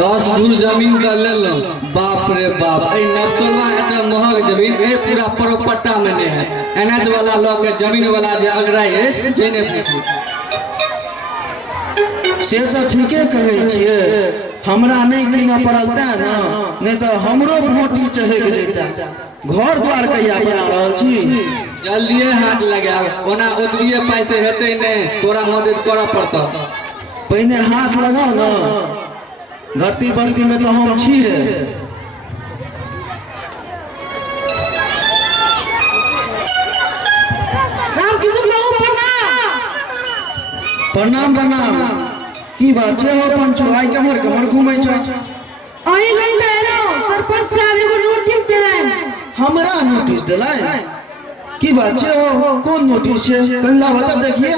10 धूर जमीन का ले लो। बाप रे बाप, नवतलवा एटा महग जमीन ए पूरा परोपट्टा में नहीं है। एनएच वाला लोग के जमीन वाला जे अगराई है जेने पूछू से सब ठीके कहे छिए। हमरा नहीं कीना पड़लता ना, नहीं तो हमरो भोटी चहक जेता। घर द्वार कहिया बना रहल छी, जल्दी हाथ लगाओ। ओना ओतलिए पैसे हेते नहीं, तोरा मदद करऽ पड़ता। पहले हाथ लगाओ ना, धरती बरती में तो हम छिए। राम किशोर बाबू प्रणाम प्रणाम। की बात है हो पंचो, आई कमर कमर घूमै छ? आई लंगा एलो सरपंच साहब एगो नोटिस देलन। हमरा नोटिस देलन? की बात है हो, कौन नोटिस है? कहिला बता देखिए।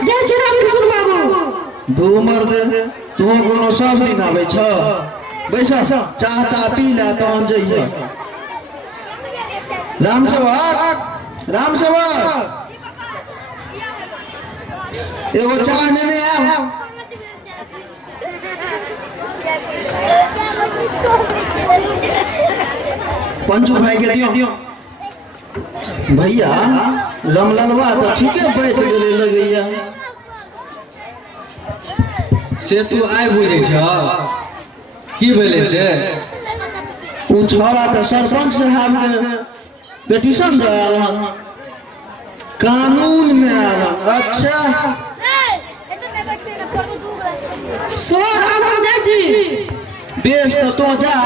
जय राम किशोर बाबू। दो मर्द तू कोनो सब दिन आवे छ? बैसा चाहता पी ला तो जइया। राम सेवक, राम सेवक, एगो चाय लेने आओ। पंचू भाई के दियो। भैया रमललवा तो ठीके बैठ गेले लगैया। से तू आइ बुझे छ की भेले से? उ छोरा तो सरपंच साहब के पिटीशन दे रहा, कानून में आ रहा। अच्छा सर हम जाय छी। बेस तो जा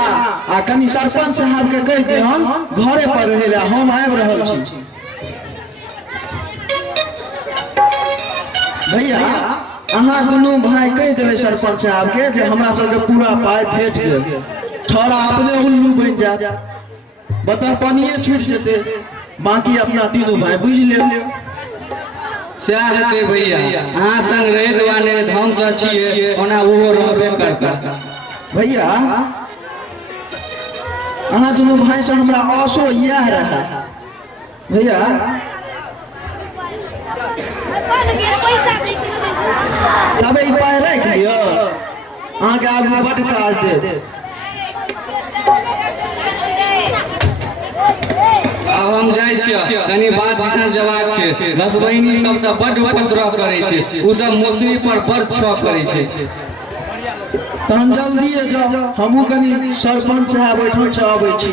आ कनी सरपंच साहब के कह दे हम घरे पर रहेला, हम आबि रहल छी। भैया अहाँ दुनू भाई कह देवे सरपंच साहब के जे हमरा सबके पूरा पाई भेट गेल। छोरा अपने उल्लू बन जात, बता पानिए छूट जेते, बाकी अपना तीनों भाई बुझ ले। से हेते भैया, अहाँ संग रह दवाने हम तो छिए, ओना ओहो रहबे करता। भैया अहाँ दुनू भाई से हमरा आशो यह रहा। भैया तब ई पाई रख लियो, अहाँ के आगू बड़ काज दे। अब हम जाय छी, कनी बात दिशा जवाब छै। 10 बहिनी सब से बड़ उपद्रव करे छै, उ सब मौसमी पर बड़ छौ करे छै। तहन जल्दी जाओ, हमहू कनी सरपंच साहब बैठल छ आबै छी।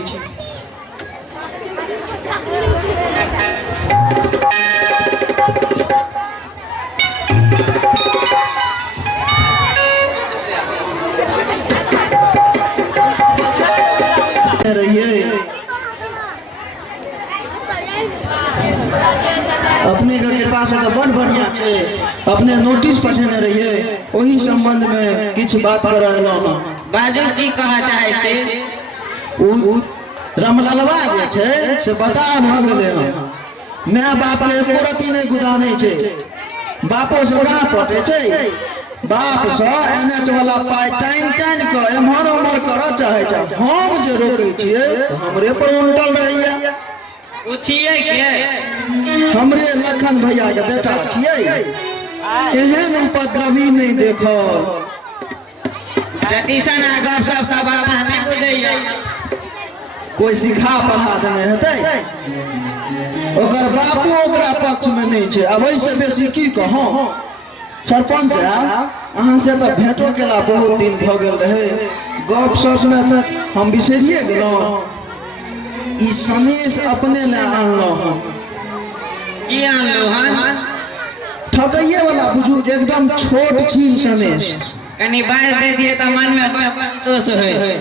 रहिए अपने के कृपा से तो बड़ बढ़िया छे। अपने नोटिस पठेने रहिए, वही संबंध में किछ बात कर रहलो। बाजू की कहा चाहे छे? उ रमललवा जे छे से बता भ गेले हम। माय बाप के एको रति नहीं गुदानै छे, बापो से कहाँ पटे छे। बाप से एनएच वाला पाई टाइम टाइम के एम्हर उम्हर कर चाहे छ। हम जे रोके छिए तो हमरे पर उल्टल रहैया। पूछिए के हमरे लखन भैया के बेटा छिए, एहन उपद्रवी नहीं देखो। पिटीशन आ गप सब बाबा नहीं बुझैया। कोई सिखा पढ़ा देने हेतै, ओकर बापो ओकरा पक्ष में नहीं छे। अब ऐसे बेसी की कहूं। सरपंच साहब अहाँ से तो भेंटो केला बहुत दिन भ गेल रहे, गप सप में हम बिसरिए गेलहुं। ई सनेश अपने ले आनलो हम। की आनलो हन? ठगैये वाला बुझू, एकदम छोट छीन सनेश। कनी बाज दे दिए तो मन में संतोष होय।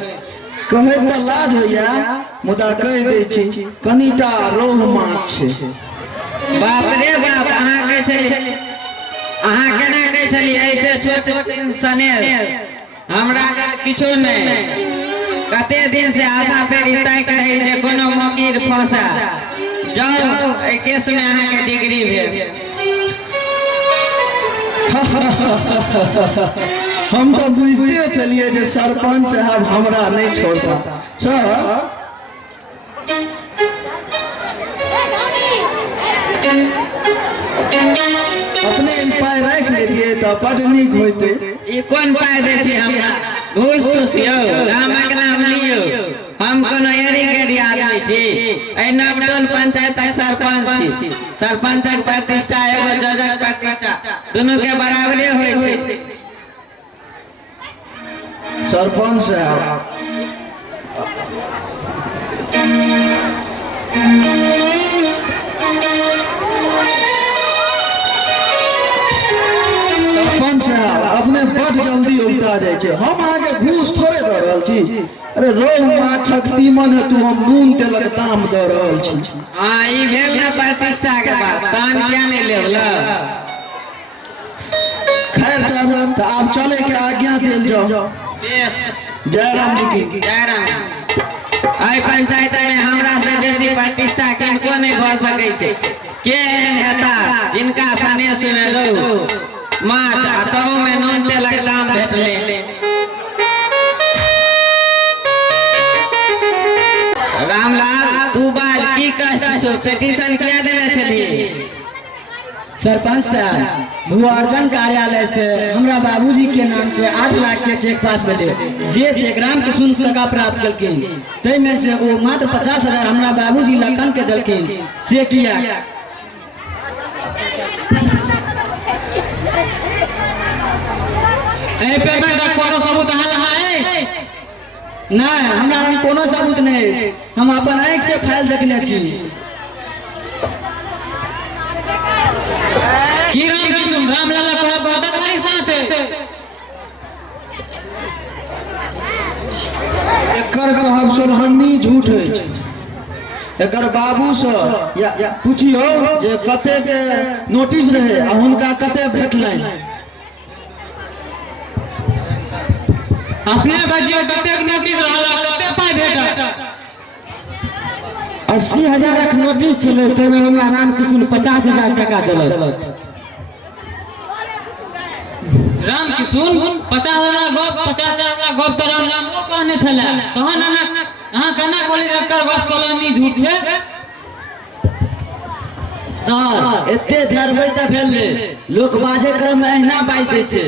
कहे तो लाज होइया, मुदा कह दे छी कनीटा रोह माछ छे। बाप रे बाप, अहाँ के छे, अहाँ केना कहै छली ऐसे छोट छोट सनेर? हमरा किछो नहीं। कते दिन से आशा पेरी तय करे जे कोनो मकीर फंसा जाओ, ए केस में अहाँ के डिग्री भेल। हम तो बुझते चलिए जे सरपंच साहब हमरा नहीं छोड़ता। सर अपने पाय रख लेतिए तो बड़ नीक होते। ई कोन पाय दै छी हमरा घूस तुस यौ रामक नाम लियौ हम कोनो एरी गेडी आदमी छी एहि नवटोल पंचायतक सरपंच छी सरपंचक प्रतिष्ठा एगो जजक प्रतिष्ठा दुनू के बराबरे होइ छै। सरपंच साहब सरपंच साहब अपने बड़ जल्दी उगता जाए छे। हम आगे घूस थोड़े दे रहल छी। अरे रोहु माछक तीमन है तू हम नून तेलक दाम दे रहल छी। हां ई भेल ना प्रतिष्ठा के बात दान क्या नहीं लेवला। खैर साहब तो आप चले के आज्ञा देल जाओ। जय राम जी की जय राम। आई पंचायत में हमरा से बेसी प्रतिष्ठा किनको नहीं भ सकै छै। के एहन हेता जिनका सनेश में रहू माछ आ तहु में नून तेलक दाम भेटले। रामलाल तू बात की कष्ट छो पिटीशन किया देने छली। सरपंच साहब भूअर्जन कार्यालय से हमरा बाबूजी के नाम से 8 लाख के चेक पास भेले जे चेक राम किशुन टका प्राप्त कलकिन तै में से वो मात्र 50,000 हमरा बाबूजी लखन के देलकिन से किया। ए पेमेंट का कोनो सबूत अहाँ लगा है? नहीं हमरा लग कोनो सबूत नहीं है। हम अपन आंख से फाइल देखने छी। की राम किशुन रामलाल को बहुत तुम्हारी सांस है। एकर कहब सोलहनी झूठ है। एकर बाबू से या पूछियो जे कते के नोटिस रहे आ हुनका कते भेटलैन। अपने बजियो कते नोटिस रहला कते पाई भेटत? 80,000 नोटिस छले तै में हमरा राम किशुन 50,000 टका देलक। राम किशुन 50,000 गप तो राम वो कहने छले तहन अहाँ केना बोली एकर गप सोलहनी झूठ छै? सर एते धरबै त भेले लोक बाजे क्रम में अहिना बाज दै छै।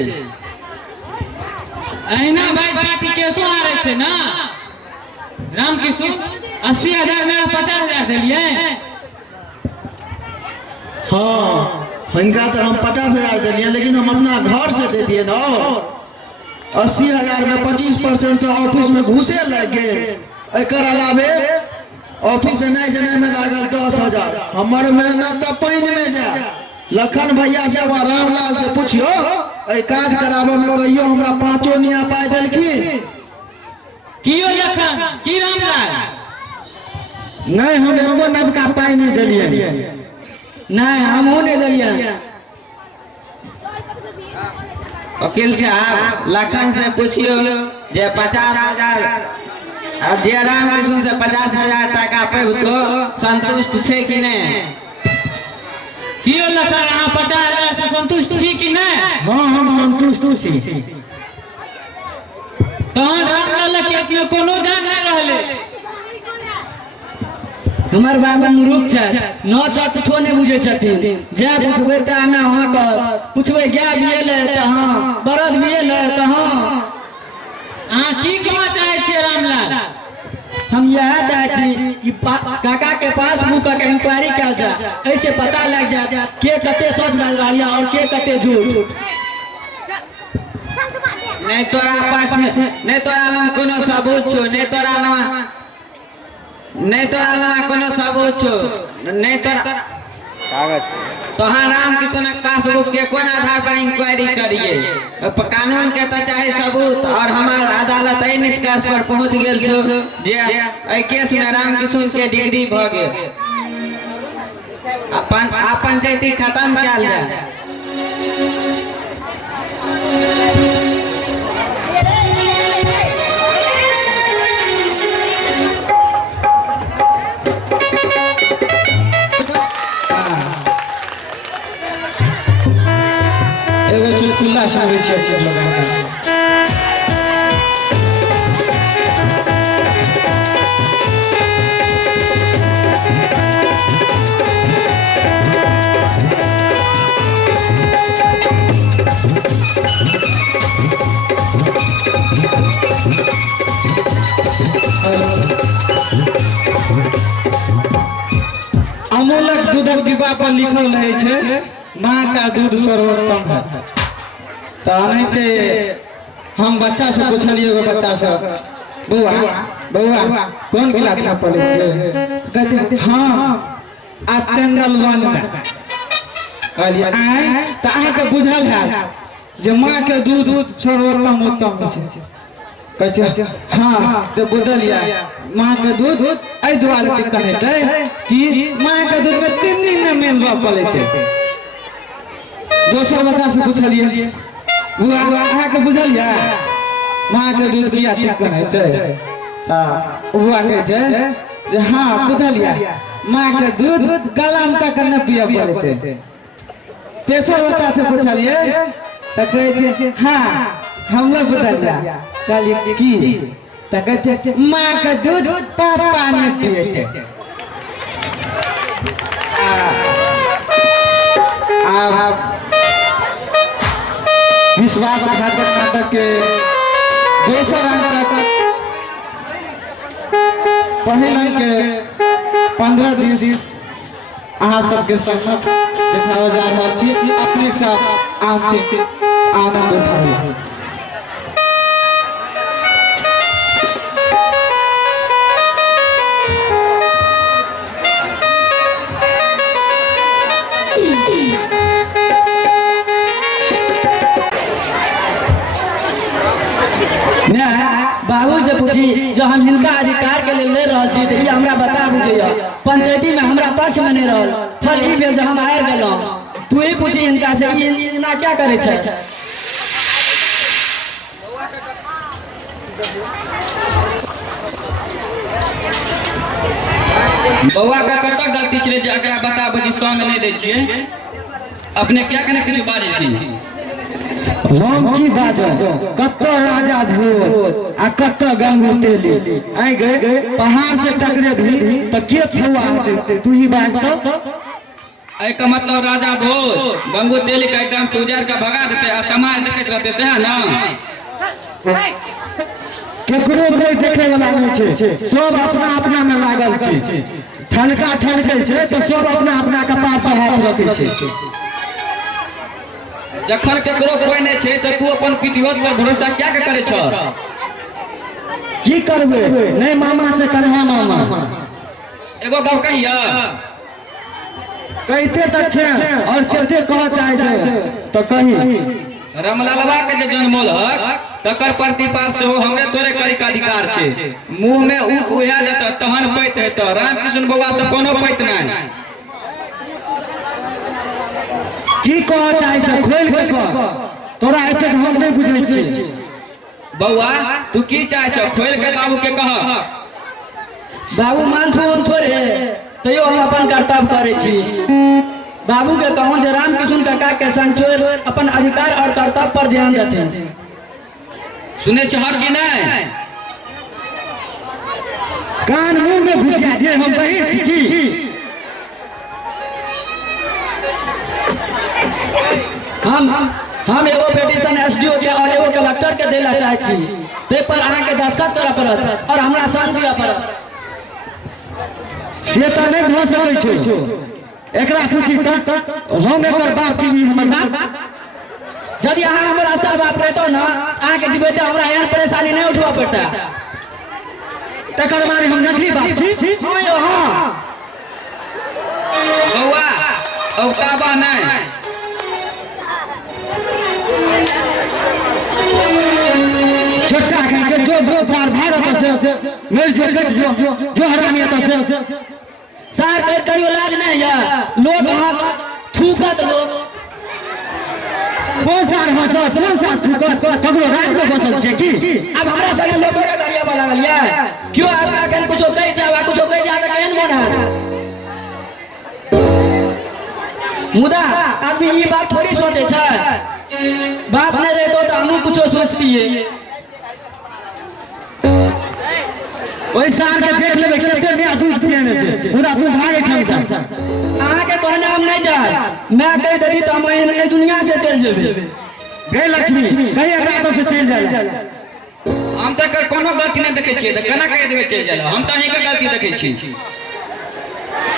अहिना बाज पार्टी केसो हारे छै ना। राम किशुन 80,000 में 50,000 देलिए। हाँ हिनका तो हम 50,000 दिलिए लेकिन हम अपना घर से दे दिए ना। 80,000 में 25% तो ऑफिस में घुसे लग गए। एकर अलावे ऑफिस से नहीं जाने में लागल 10,000। हमार मेहनत तो पानी में जा। लखन भैया से व रामलाल से पूछियो ए काज कराबे में कहियो हमरा 5 निया पाई देलखिन। कियो लखन की रामलाल नहीं हम एगो नबका पाई नहीं देलिए। नहीं हम नहीं देलिए। वकील साहब लखन से पूछियो जे 50,000 अब जे राम किशुन से 50,000 टका पैबतो संतुष्ट छे कि नहीं? कियो लखन अहाँ 50,000 से संतुष्ट छी कि नहीं? हाँ हम संतुष्ट छी। तहन रामलाल केस में कोनो जान नहीं रहले। हमार बाबा मुरुख छै न छ कुछो नहीं बुझे छथिन। जे पूछबे त आना वहां कर पूछबे गाय बिएले त हां बरद बिएले त हां। अहाँ की कहना चाहे छियै रामलाल? हम यह चाहे छी कि काका के पासबुक का इंक्वायरी कल जाए ऐसे पता लग जाए के कते सच बाज रहा और के कते झूठ। नहीं तोरा पास नहीं तोरा लग कोनो सबूत छो नहीं तोरा लग कोनो सबूत छो नहीं तोरा कागज तोहार राम किशुनक पासबुक के कोन आधार पर इंक्वायरी करिए? कानून के तो चाहे सबूत और हमार अदालत एहि निष्कर्ष पर पहुंच गेल छो जे एहि केस में राम किशुन के डिग्री भ गेल। अपन पंचायती खत्म कयल जाए। एगो चुटकुला सुनाबै छी आप लोगन के। दूधक डिब्बा पर लिखल रहे छे माँ का दूध सर्वोत्तम है। तो अनैते हम बच्चा से पूछलिए, एगो बच्चा से, बउआ बउआ कौन क्लास में पढ़े छे? कहते हाँ अटेंडल 1 में। कहलिए आए तो अहाँके बुझल है जे माँ के दूध सर्वोत्तम उत्तम छै? कहते हाँ तो बुझलिए माँ के दूध एहि दुआरे कहते कि माँ के दूध में 3 दिन में मेल पड़े। दोसर बच्चा से पूछलिए, बुआ अहाँके बुझलिए माँ के दूध किया चिक्कन है छै? बुआ कहै छै हाँ बुझलिए माँ के दूध गलाम तक न पिए पड़ते। तेसर बच्चा से पूछलिए तो कहै छै हाँ हम लोग बुझलिए। कहलिए की? तो कहै छै माँ के दूध पापा न पिए। विश्वासघातक नाटक के दोसर अंक पहिल अंक के 15 दिन अहाँ सबके सम्मत देखाओ जा रहल छी। अपने सब आनंद उठाओ। बाबू से पूछी जो हम हिनका अधिकार के लिए ले रहा छी तो ये हमरा बता बुझे पंचायती में हमरा पक्ष में नहीं रहल फल ई भेल जो हम हार गेलौ। तू ही पूछी इनका से इना क्या करे छै? बउआ का कतक गलती छे जे एकरा बता बुझी संग नहीं दै छियै? अपने क्या कने किछु बाजै छी? हम की बाजब? कत राजा भोज आ कत गंगू तेली आई गए पहाड़ से टकरे भी तो के फुआ देते? तू ही बाज तो। ऐ का मतलब राजा भोज गंगू तेली का एकदम चौजार का भगा देते आ समाज देखैत रहते से है ना? केकरो कोई देखे वाला नहीं छे, सब अपना अपना में लागल छे। ठनका ठनकै छे तो सब अपना अपना कपार पर हाथ रखे छे। जखन केकरो कोई नहीं छे तो तू अपन पितियोत पर भरोसा क्या के करे छ? की करबे? नहीं मामा से करहा मामा। एगो गप कहिया कहते तो छे और केते कह चाहे छे तो कही। रमलालवा के जे जन्मोल हक तकर प्रतिपाल से हो हमरे तोरे करी का अधिकार छे। मुंह में ऊ उहा देत तहन पैत हेत। रामकृष्ण बउआ से कोनो पैत नहीं। की कह चाहे छे खोल के कह, तोरा एते हम नहीं बुझै छी। बउआ तू की चाहे छ? खोल के बाबू के कह। बाबू मानथुन थोड़े तैयो हम अपन कर्तव्य करे छी। बाबू के कहूं जे रामकृष्ण काका के संचोर अपन अधिकार और कर्तव्य पर ध्यान देते। सुने छ कि नहीं? कान मुंह में घुसिया जे हम बहिर छी की? हम एगो पिटीशन एसडीओ के और एगो कलेक्टर के देला चाहे छी। ते पर अहाँ के दस्तखत करऽ पड़त और हमरा संग दिया पड़त। से त नहीं भ सकै छो। एकरा पूछी त हम एकर बाप की हमर बाप? यदि अहाँ हमर असल बाप रहतो ना अहाँ के जीवे त हमरा एहन परेशानी नहीं उठवा पड़ता। तकर मारे हम नकली बाप छी? हां यो हां। बउआ औकाबा नहीं। छोटा के जो दो सार भारत से मिल जो हरामियत से सार कर करियो लाज नहीं या लोग वहां थूकत लोग। कौन सार हंस कौन सार थूकत? ककरो राज में बसल छे की? अब हमरा संगे लोगों के गरिया बना लिया क्यों? आप अखन कुछो कहि जावा कुछो कहि जा त केहन मन है? मुदा आदमी ई बात थोड़ी सोचे छै। बाप नहीं रहतो तो हमहू कुछो सोचतिए। ओइ सार के देख लेबे केते में दूध पिएने छे पूरा दूध भागे खमसा। अहाँ के कहना हम नहीं जाय। मैं कह देबी त हम एहि दुनिया से चल जेबे। गए लक्ष्मी कहीं एकरा से चल जाए। हम तक कोनो गलती नहीं देखे छिए त केना कह देबे चल जाला? हम त अहीं के गलती देखे छी।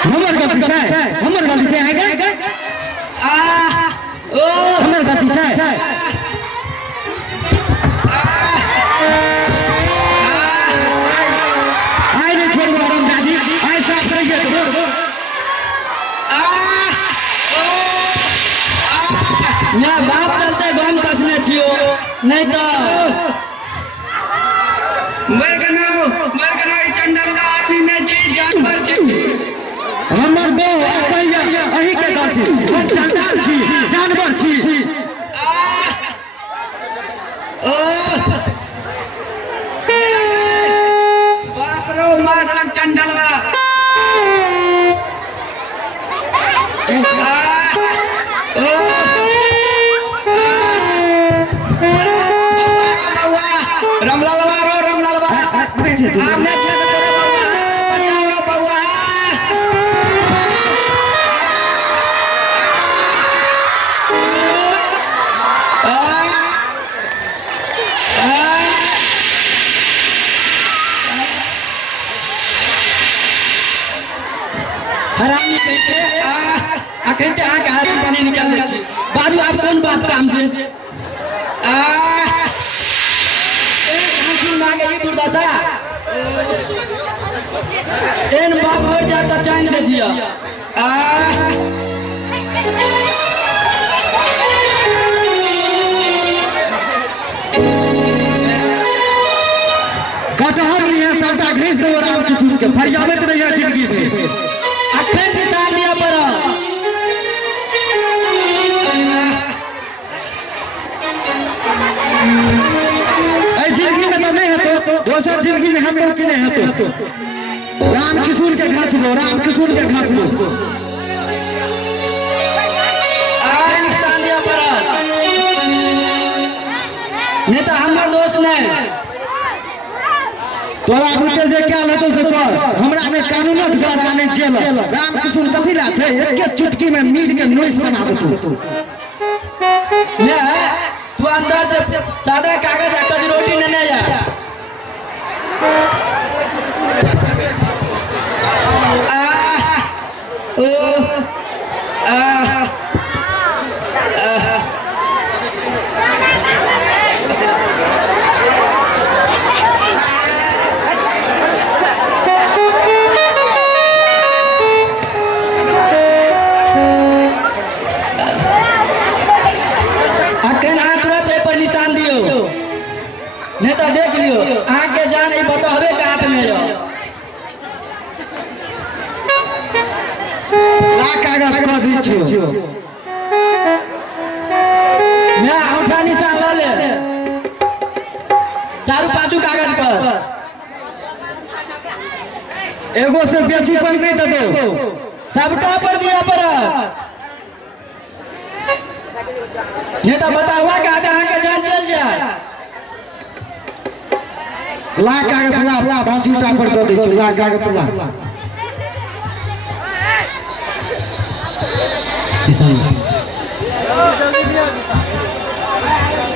हमर गलती छै हमर गलती छै है गे हमर गलती छै आइ नहीं छोड़ राम दादी आइ साफ कर के मैं बाप चलते गम कसने छियो नहीं तो मर गनो ई चंडलवा आदमी ने छी जानवर छी हमर बो कहिया अही के गलती हम जानवर छी जानवर छी बाप रो मार दलक चंडलवा रमलालवा रो रमलालवा आपने क्या करे बउआ बचाओ बउआ हरामी कहते अखनते आके हाथ में पानी निकाल दे छी बाजू आप कौन बात काम दे मांगे ये दुर्दशा एन बाप मर जाता चैन से जिया कटहर लिए सबटा घिस दो राम किशोर के फरियावत रहिया जिंदगी में अखन निकाल दिया पर जिंदगी में तो नहीं है तो दोसर जिंदगी में हम कि नहीं है तो राम किशोर के घास लो राम किशोर के घास लो नहीं तो हमार दोस्त नहीं तोरा बुझे जे क्या लेतो से तो हमरा में कानूनक डर आने जेल राम किशोर कथिला छै एक चुटकी में मीट के नोइस बना देतो ने तू अंदर से सादा कागज आ कज रोटी ने जा नहीं तो देख लियो आगे जान ही बतावे के हाथ में जाओ ला कागज रख दी छियो मैं अंगूठा निशान ला ले चारू पांचू कागज पर एगो से बेसी पर नहीं दे दो सबटा पर दिया पर नहीं तो बतावा के आगे के जान चल जाए ला कागज ला बाजूटा पर दे दै छी ला कागज ला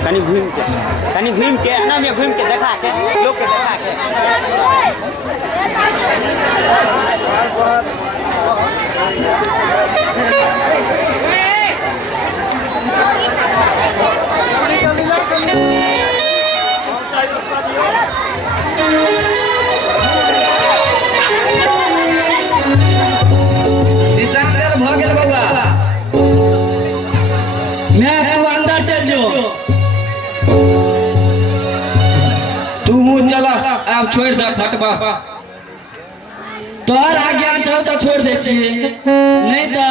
कनी घूम के ना में घूम के देखा के लोग के देखा के अब छोड़ दे फटवा तोहर आज्ञा चाहो तो छोड़ दे छिए नहीं तो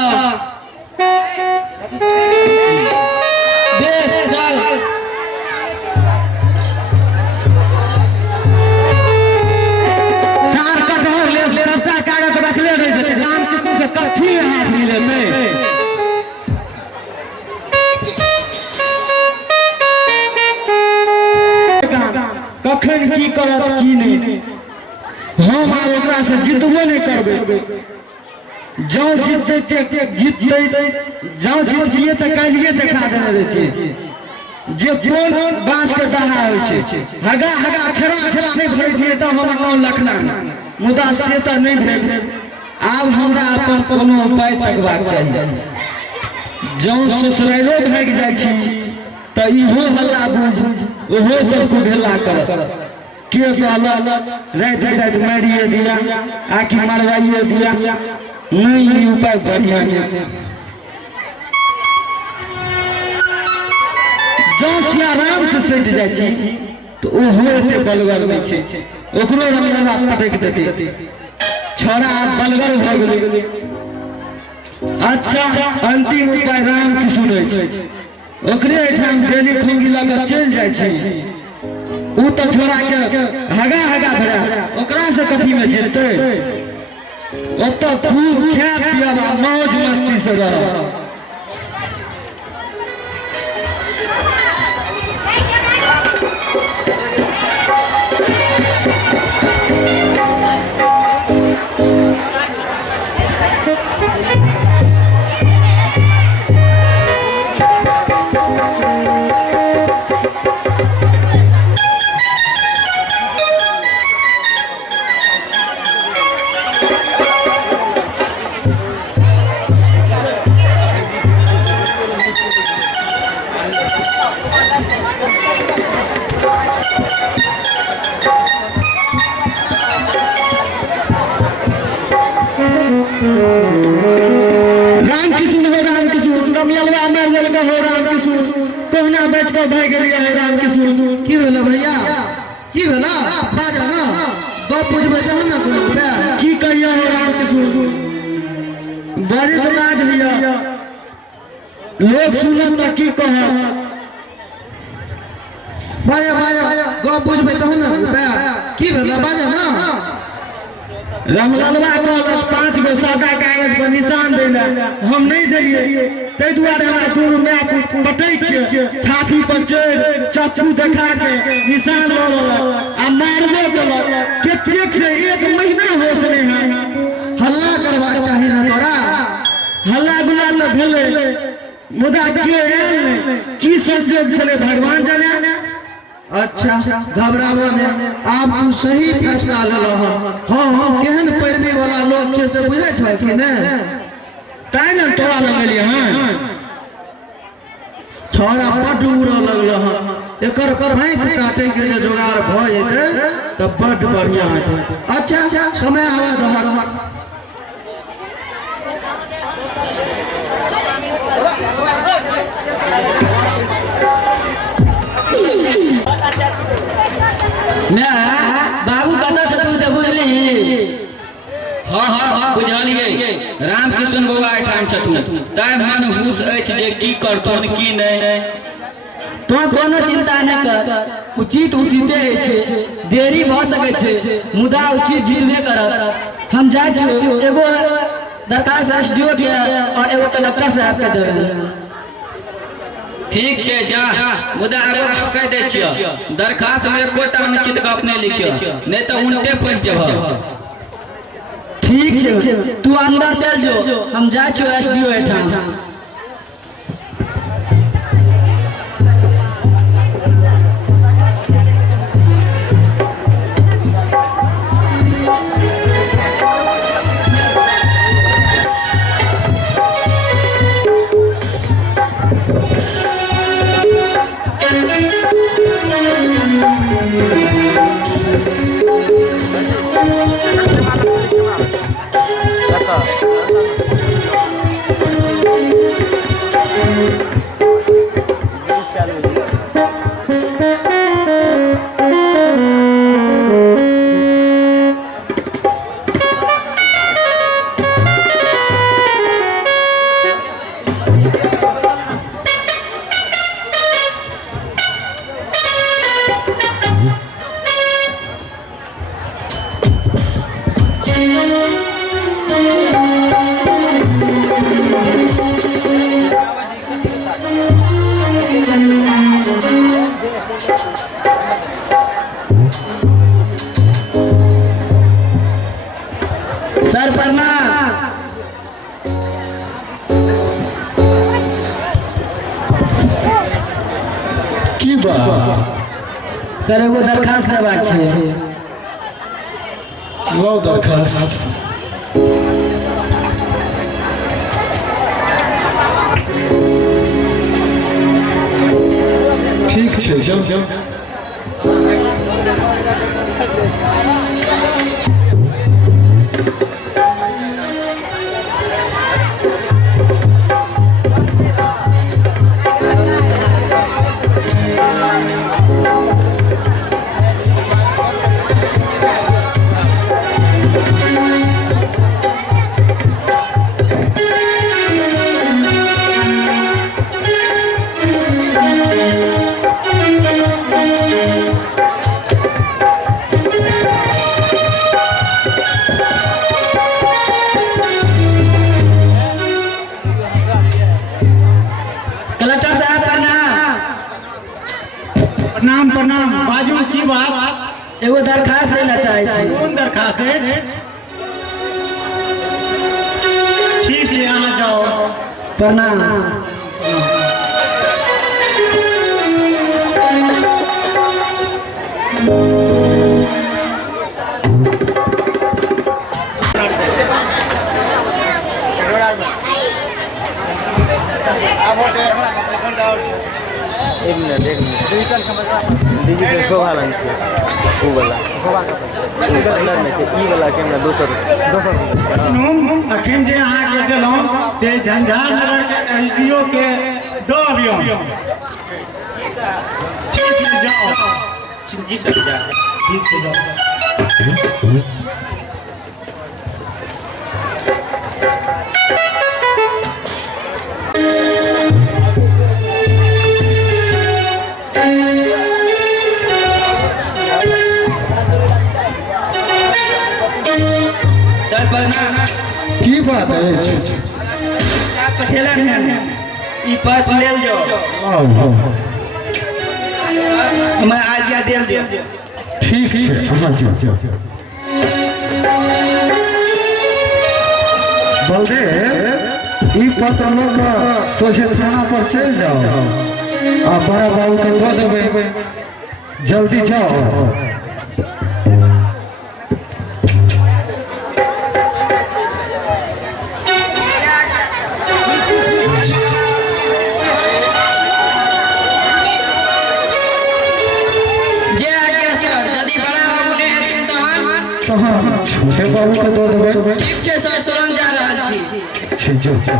बेस चल सार कटहर ले सबटा कागज रखले रहे राम किशोर से कथी हाथ मिले में कखन की करत की नहीं हम आब ओकरा से जितबो नहीं करबे जो जीत जइते जो जीत जिए तो कालिए देखा देने रहती जे जोन बांस के सहा होय छै हगा छड़ा नहीं भरत नहीं तो हम नाम लखना मुदा से तो नहीं भेल आब हमरा अपन कोनो उपाय तकबाक चाही। जौं ससुरालो भागि जाइ छी तऽ इहो हल्ला बुझ ओहो सबको भेला कर के कहलक राति राति मारिए दिया आखि मरवाइए दिया। नहीं ई उपाय बढ़िया है। जौं सियाराम से सटि जाइ छी तो ओहो एते बलगर नहि छै, ओकरो रंगला पटक देते छोड़ा बलगर भ गेलै। अच्छा अंतिम उपाय राम की सुनै छै, ओकरे एठाम डेली खोंगी लऽ कऽ चलि जाइ छै। ऊ तऽ छोड़ा के हगा हगा भरा ओकरा से कथी में जेतै। ओतऽ खूब खाय पियब आ मौज मस्ती से रहब। बच कर भाग गया है राम के सूर। की भेला भैया की भेला बाजा ना दो पूजबे त ना कोनो बे की कहिया हो राम के सूर बड़े बर्बाद भैया लोग सुनत त की कह बाजा बाजा दो पूजबे त ना बे की भेला बाजा ना रामलालवा कहलक 5 गो सादा कागज पर निशान देला हम नहीं देलिए तै दुआरे हमरा दुनू माय पटैक के छाती पर चढ़ चाचू देखा के निशान ल लेलक आ मारबो केलक। कतेक से 1 महीना होश नहीं है। हल्ला करबा चाही ना तोरा हल्ला गुल्ला न भेले मुदा के आयल की संजोग छले भगवान जाने। अच्छा घबराबो ने आप तू सही फैसला लेलो हां केहन पैरवी वाला लोग छै से बुझै छ कि ने ताई न तोरा लगलिए हां छोरा बड उड़ लगलो हां एकर भाई काटे के लिए जुगाड़ भ जेते त बड बढ़िया है। अच्छा समय आवा दहर मैं बाबू कत से तू से बुझली। हाँ बुझलिए रामकृष्ण बौआ एठाम छथुन ताय मन हुस अछि जे की करथुन की नहीं। तो कोनो चिंता नहीं कर उचित उचिते छै देरी भ सकै छै मुदा उचित जीतबे करत। हम जाय छी एगो दरखास्त एसडीओ के और एगो कलेक्टर साहब के देबै। ठीक छै जा मुदा एगो कह दै छियै दरखास्त में एकोटा अनुचित गप नहीं लिखियो नहीं तो उल्टे फंस जेबह। ठीक छै तू अंदर चल जो हम जाय छी एसडीओ एठाम। सर प्रणाम। की बात सर एगो दरखास्त देबाक छै। लो दरखास्त ठीक छै जाओ जाओ कलेक्टर साहब प्रणाम प्रणाम बाजू की बात एगो दरखास्त देना चाहे छी। कौन दरखास्त है ठीक है आना जाओ प्रणाम। एक मिनट डिजिटल शोभा लग छै ऊ वाला शोभा के अंदर में छै ई वाला कैमरा 200 अखन जे अहाँ के देलहुं से झंझारनगर के एसडीओ के दो अभियान ठीक है जाओ जी सर जा ठीक है जाओ की बात है आप पठेलन है ई पद लेल जाओ आओ मैं आज्ञा देल दियो ठीक है हाँ जाओ बलदेव ई पत्र लोग सोचे थाना पर चल जाओ आ बड़ा बाबू के दे देबै जल्दी जाओ छोटे बाबू के दो देबै ठीक छै सर तुरंत जा रहल छी। ठीक छै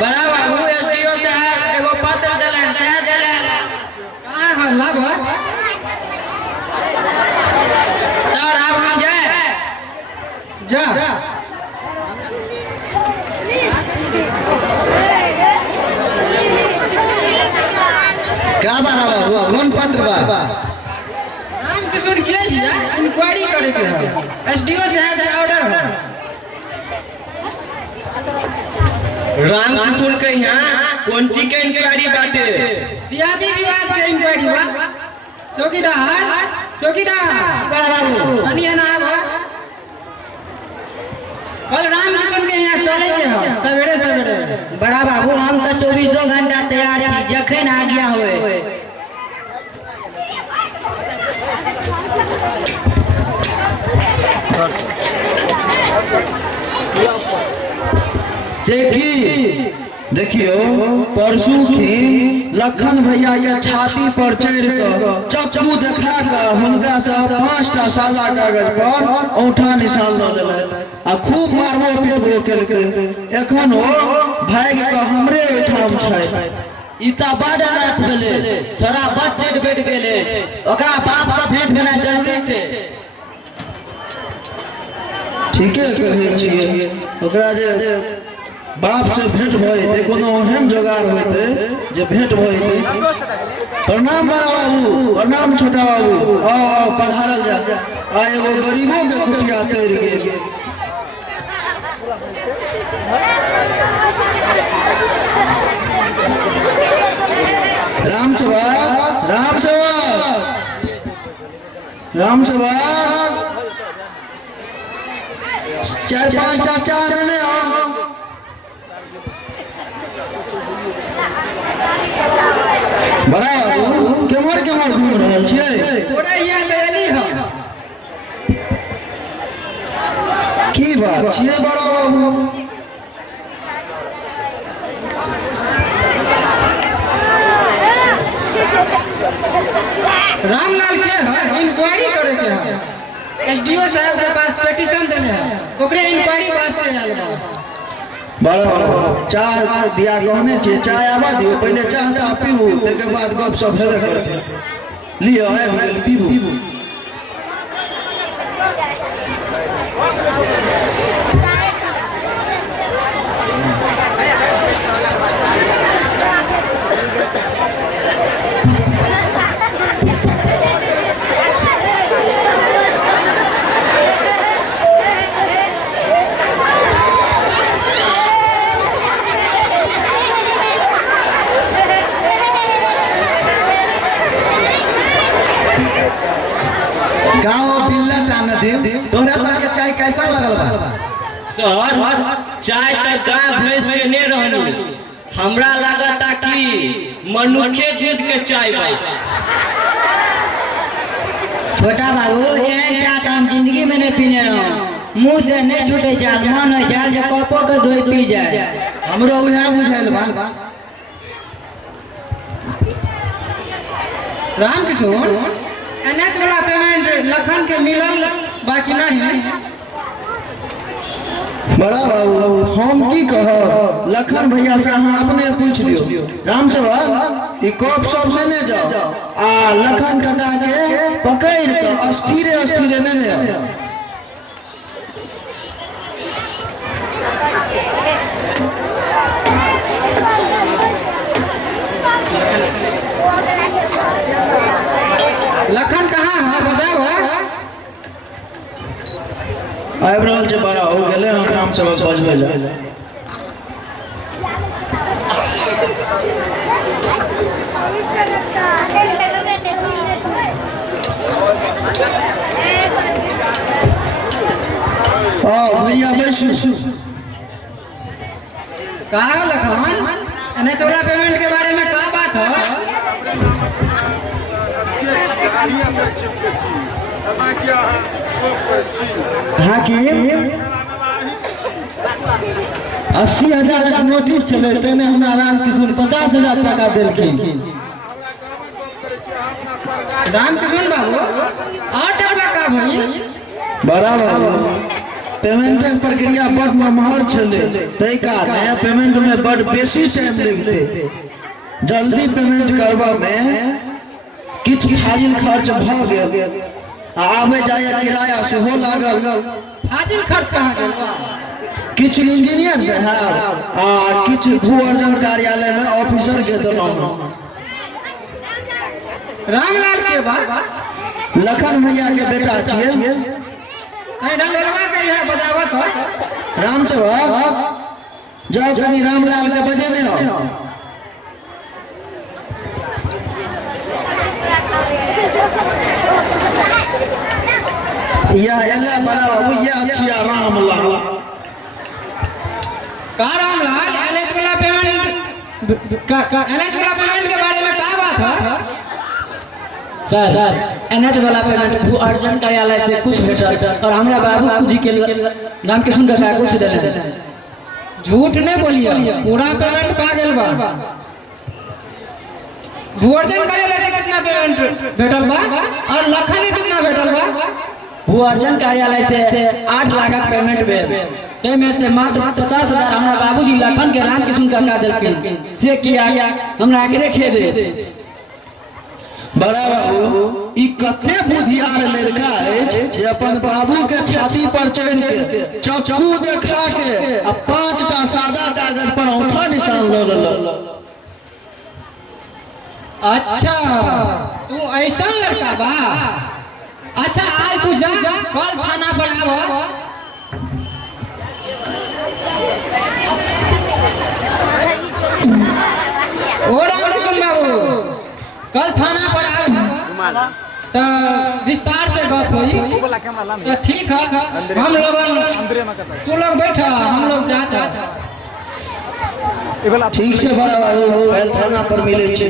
बड़ा बाबू एसडीओ साहब एगो पत्र देलन से देलन कहां है लाभ सर आप हम जाए जा क्या बना बाबू कौन पत्र बा राम किशोर के दिया इंक्वायरी करे के है एसडीओ साहब के ऑर्डर है राम किशोर के यहाँ कौन चीज के इंक्वायरी बाटे दियादी विवाद के इंक्वायरी बा चौकीदार बड़ा बाबू अनिया ना बा कल राम किशोर के यहाँ चले के है सवेरे सवेरे बड़ा बाबू हम तो 24 घंटा तैयार छी जखन आज्ञा होए देखियो परसों की लखन भैया के छाती पर चढ़ कर चक्कू देखा कर हुनका से 5टा सादा कागज पर औंठा निशान ल लेले आ खूब मारबो पीटबो केलके एखन ओ भाग के हमरे ओठाम छै इता बड़ रात भेले छोरा बच्चे बैठ गेले ओकरा बाप से भेंट भेना जल्दी छै ठीके कहै छियै ओकरा जे बाप से भेंट भइते कोनो एहन जोगार होइते जे भेंट भइते प्रणाम बड़ा बाबू, प्रणाम छोटा बाबू। आओ पधारल जा। आ एगो गरीबों के खुटिया तैर गेल। राम सेवा, राम सेवा, राम सेवा। 4-5 टा चाय ने बड़ा बाबू केमहर केमहर घूम रहल छियै? थोड़ा यहाँ लेली हम। की बात छियै बड़ा बाबू? रामलाल के है इंक्वायरी करे के है। एसडीओ साहब के पास पिटीशन देले है, ओकरे इंक्वायरी वास्ते आयल बा। बड़ा बाबू चाय दिया कहने छियै, चाय आवा दियो, पहले चाय पीबू, तकर बाद गप सप हेबे करत। लियो है पीबू। गाँव बिल्ला टाना दे तोहरा सबके चाय कैसा लगल बा? सर चाय तक गाय भैंस के ने रहनी, हमरा लागता कि मनुष्य दूध के चाय बा। छोटा बाबू ये क्या हम जिंदगी में नहीं पीने रहो, मुंह से नहीं छूटे जाल, मन हो जाल जो कपो के धोई पी जाए। हमरो उहे बुझाइल बा। राम किशोर एनएच वाला पेमेंट लखन के मिलल बाकी नहीं। बड़ा बाबू हम की कह, लखन भैया से अहाँ अपने पूछ लियो। राम सेवा ई कप सब से ने जाओ आ लखन काका के पकड़ के स्थिरे ने ने। लखन कहाँ है बताओ। आबि रहल छै, बड़ा हो गेले हम राम सेवा बजबै ले। भैया बैसू। कहा लखन एनएच वाला पेमेंट के बारे में क्या बात है? हाकिम 80,000 का नोटिस चले, तेने हमरा राम किशोर 50,000 टका देलखिन। राम किशोर बाबू और टका का भई? बड़ा बाबू पेमेंट प्रक्रिया बड़ महर छले, तै कारण पेमेंट में बड़ बेसी टाइम लगते। जल्दी पेमेंट करबा में किछ फाजिल खर्च भ गेल, आबे जाए किराया सेहो लागल। फाजिल खर्च कहाँ गेल? किछ इंजीनियर साहब आ किछ भू अर्जन कार्यालय में ऑफिसर के देलौं। रामलाल के बा? लखन भैया के बेटा छियै। डंगरवा के यह बजावत हो। राम सेवा जाओ कनी रामलाल के बजेने हो। यह एला बड़ा बाबू यह छिया रामलाल। का रामलाल एनएच वाला पेमेंट एनएच वाला पेमेंट के बारे में क्या बात है? सर एनएच वाला पेमेंट भू अर्जन कार्यालय से कुछ भेटल और हमरा बाबू जी के नाम के सुन कर कुछ देले। झूठ नहीं बोलिए, पूरा पेमेंट पा गेल बा। भू अर्जन कार्यालय से कितना पेमेंट भेटल बा और लखन कितना भेटल बा? भू अर्जन कार्यालय से 8 लाख का पेमेंट भेल, में से मात्र 50,000 हमरा बाबूजी लखन के राम किशोर काका देलखिन। से किया हमरा एकरे खेद अछि। बड़ा बाबू ई कते बुधियार लड़का अछि जे अपन बाबू के छाती पर चढ़ के चाकू देखा के आ 5टा सादा कागज पर औंठा निशान ल लेलक। अच्छा तू ऐसा लड़का बा। अच्छा आज तू जा कल थाना पर आव। ओ रामकृष्ण बाबू कल थाना पर आव तो विस्तार से बात होई। तो ठीक है हम लोग तू लोग बैठा हम लोग जाते। ठीक से बड़ा बाबू कल थाना पर मिले छे।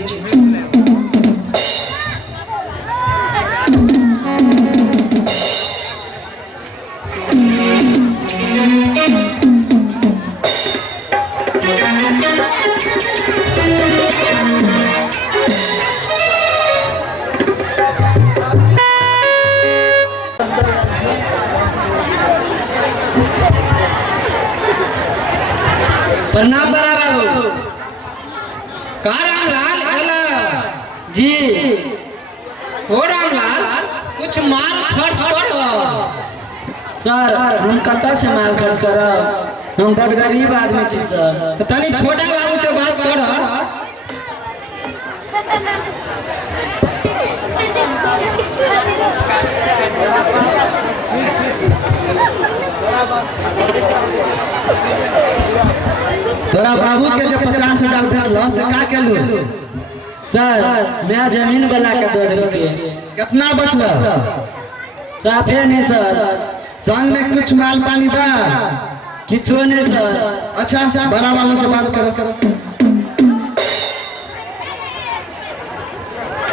प्रणाम बड़ा बाबू। का रामलाल अला जी हो रामलाल कुछ माल खर्च करो। सर हम कतऽ से माल खर्च करब, हम बड़ गरीब आदमी छी सर। तो तनी छोटा बाबू से बात करो। तोरा बाबू के जो 50,000 भेटल से का केलू? सर मैं जमीन वाला के दे देलिए। कितना बचला? साफे नहीं सर, संग में कुछ माल पानी बा? किछो नहीं सर। अच्छा बड़ा वालों से बात करो।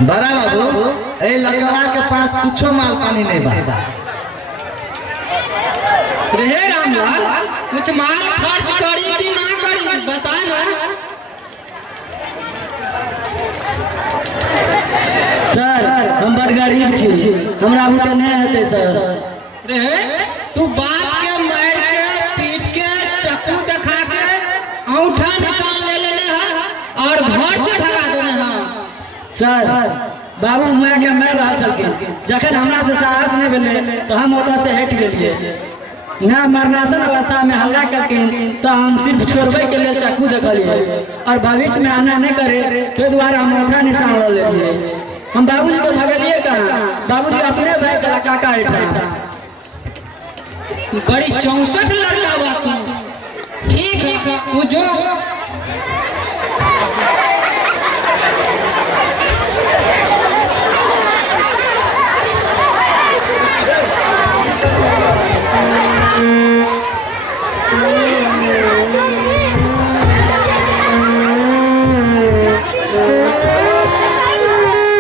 बड़ा बाबू ए लड़का के पास कुछो माल पानी नहीं बा। रे रामलाल कुछ माल खर्च करी कि ना करी बता ना। सर हम बड़ गरीब छी, हमरा बुते नहीं हेतै सर। रे तू बाप के मार के पीट के चाकू दिखा के अंगूठा निशान ले लेले है और घर से भगा देले है। सर बाबू माय के मार रहा छलखिन, जखन हमरा से साहस नहीं भेलै तो हम ओतऽ से हटि गेलियै। ना मरनासन अवस्था में हल्ला करके तो हम सिर्फ छोड़बे के लिए चाकू देखलिए और भविष्य में आना नहीं करे तो द्वारा हम अंगूठा निशान ले लेलिए। हम बाबूजी को भगलिए कहाँ, बाबूजी अपने भाई का काका बैठा। बड़ी 64 लड़का बा तू। ठीक है तू जो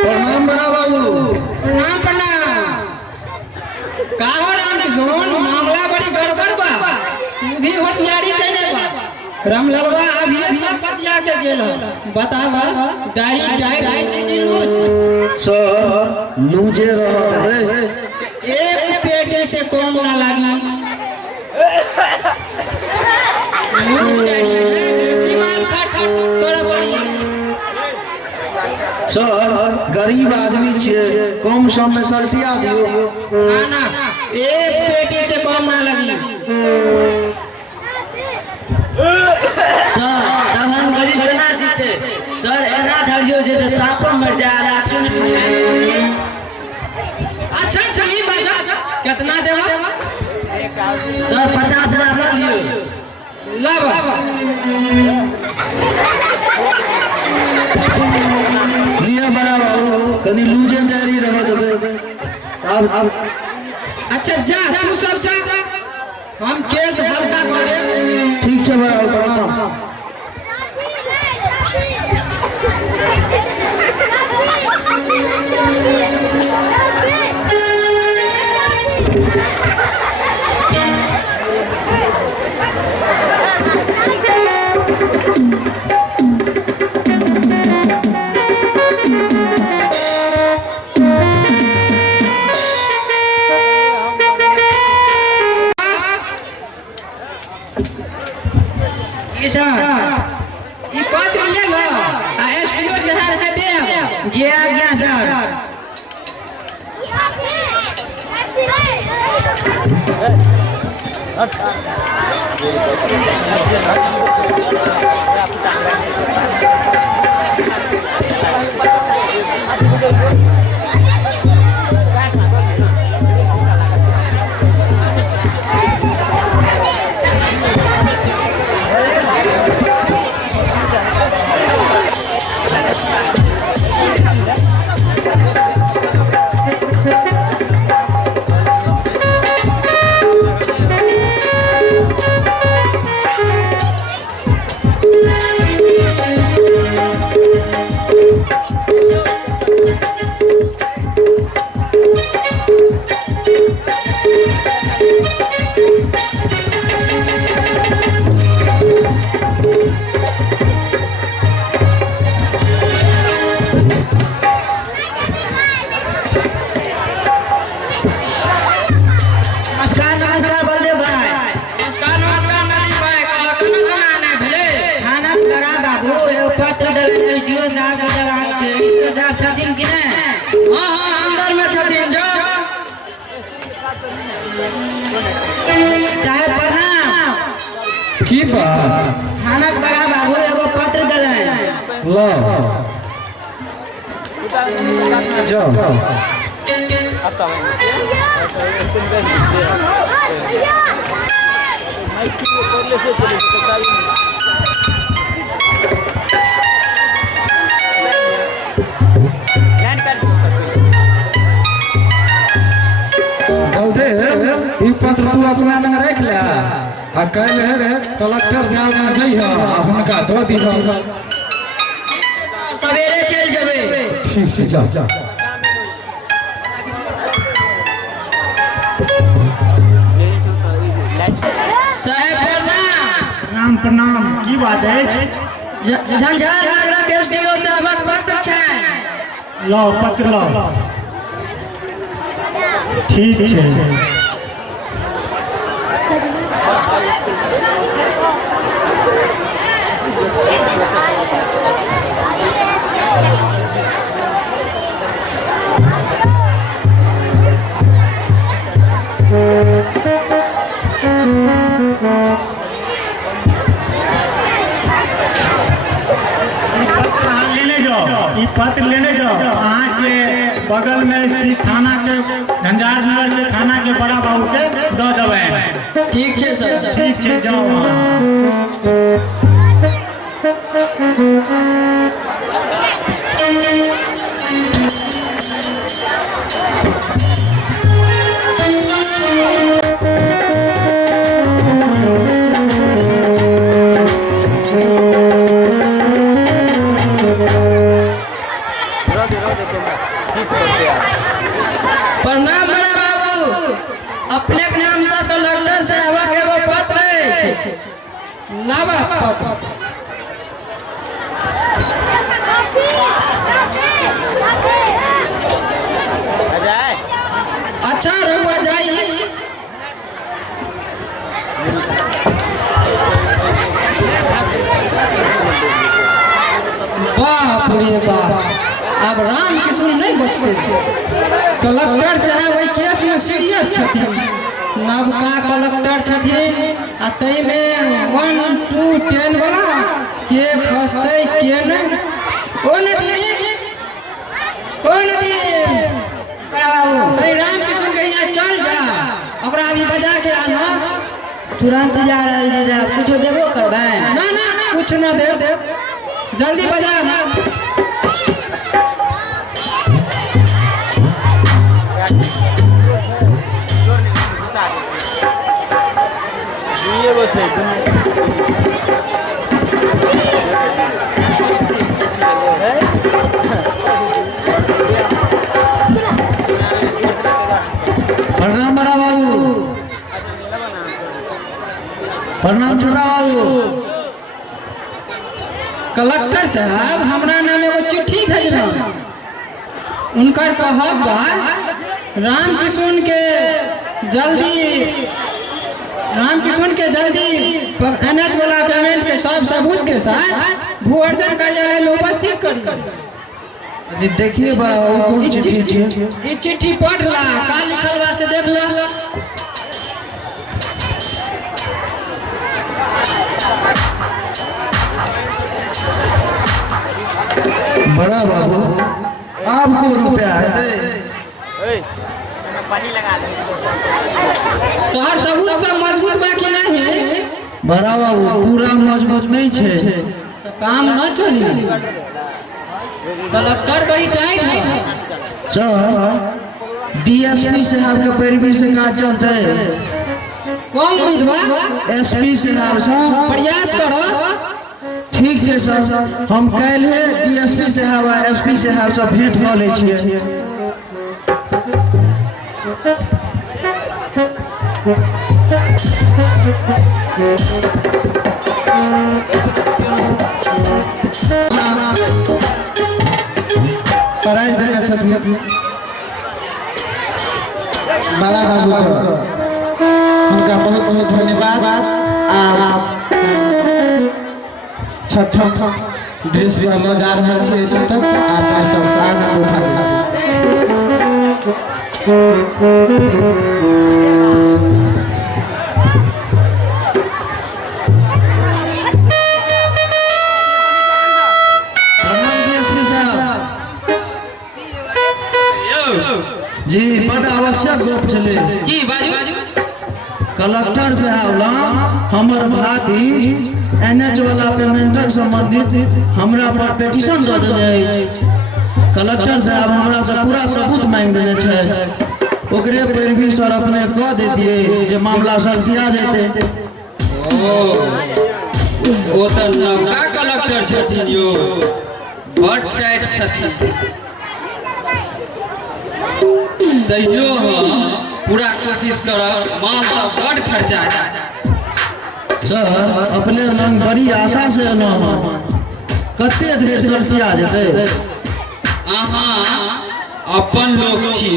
प्रणाम बड़ा बाबू। प्रणाम प्रणाम। का हो रामकृष्ण मामला बड़ी गड़बड़ बा। तू भी होशियारी कैले बा। रामलालवा अभी सब सतिया के गेल बतावा गाड़ी टाइट लूज। सर लूजे रहल है। एक पेटी से कम ना लागी। लूज गाड़ी में बेसी माल खर्च करे पड़ी। सर गरीब आदमी छे, कम सम में सल्टिया दियो। ना ना एक पेटी से कम ना लगी। सर तब हम गरीब केना जीते? सर एना धरियो जैसे सांपों मर जाए लाठियों में ठुने। अच्छा अच्छा ये बात कितना देवा? सर 50,000 लग लियो। लब लिया बड़ा बाबू कनी लूजे डायरी रह देबे। अब अच्छा जा तू सब जा हम केस हल्का करे। ठीक छे बड़ा प्रणाम। ये 5 ले लो आ एसपीओ से है दे। ये आ गया सर। अच्छा जियो साहब के जगह के जियो साहब छथिन कि नहीं? हाँ हाँ अंदर में छथिन जा। साहब प्रणाम। की बात? थाना बड़ा बाबू एगो पत्र दिले। लो जाओ। बलदेव ई पत्र तू अपना लग रख ले आ कल कलेक्टर से आना जइह हुनका दो दी सवेरे चल जबे। ठीक से जा। साहेब प्रणाम। प्रणाम की बात है? झंझारपुर के एसडीओ साहबक पत्र छै। लो पत्र लो। ठीक है। ई पत्र लेने जाओ। अहाँ के बगल में स्थित थाना के झंझारनगर के थाना के बड़ा बाबू के दो देवे। ठीक है सर। ठीक है जाओ वहाँ। प्रणाम बड़ा बाबू। अपने के नाम से कलेक्टर साहब के एगो पत्र है। लावा पत्र। अच्छा रहुआ जाइए। बाप रे बाप, अब राम किशोर नहीं बचते। कलेक्टर साहब वही केस में सीरियस छथिन। नवका कलेक्टर छथिन आ तई में 1 2 10 वाला के फसते के नहीं। ओ नदी बड़ा बाबू तई राम किशोर के यहाँ चल जा। ओकरा अभी बजा के आना। तुरंत जा रहल जी। कुछ देबो करबै? ना ना ना कुछ ना दे। जल्दी बजा ना। प्रणाम बड़ा बाबू। प्रणाम छोटा बाबू। कलेक्टर साहब हमरा नाम एगो चिट्ठी भेजना। उनकर कहब बा राम किशोर के जल्दी एनएच वाला पेमेंट के सब सबूत के साथ भू अर्जन कार्यालय में उपस्थित करी। देखिए बा कौन चिट्ठी है? ई चिट्ठी पढ़ ला, का लिखल बा से देख ला। बड़ा बाबू आपको रुपया है? तोहर सबूत सब मजबूत बा कि नहीं? बड़ा बाबू पूरा मजबूत नहीं छे। तो काम न चली। कलेक्टर बड़ी टाइट है। सर डीएसपी साहब के पैरवी से का चलते? कौन उम्मीदवार? एसपी साहब से प्रयास करो। ठीक है सर, हम कल है डीएसपी साहब आ एसपी साहब से भेंट कर ले छिए। प्राइज देना छथिन बड़ा बाबू को। उनका बहुत बहुत धन्यवाद। छठा ड्रेस वाला जा रहा है तब तक आपका सब आनंद उठा जी बड़ आवश्यक गप चले की बाजू कलेक्टर साहब ला हमर भाती एनएच वाला पेमेंटक संबंधित हमरा पर पिटीशन दे देने अछि। कलेक्टर साहब हमरा से पूरा सबूत मांग देने छै, ओकरे पर भी सर अपने कह देतिए जे मामला सलसिया जेते। ओ त नवका कलेक्टर छथिन यो, बड़ टाइट छथिन। तैयो हम पूरा कोशिश करब, माल तो बड़ खर्चा जाए। सर अपने लंग बड़ी आशा से एलहुँ हँ, कते देर सलसिया जेते? अहाँ अपन लोग छी,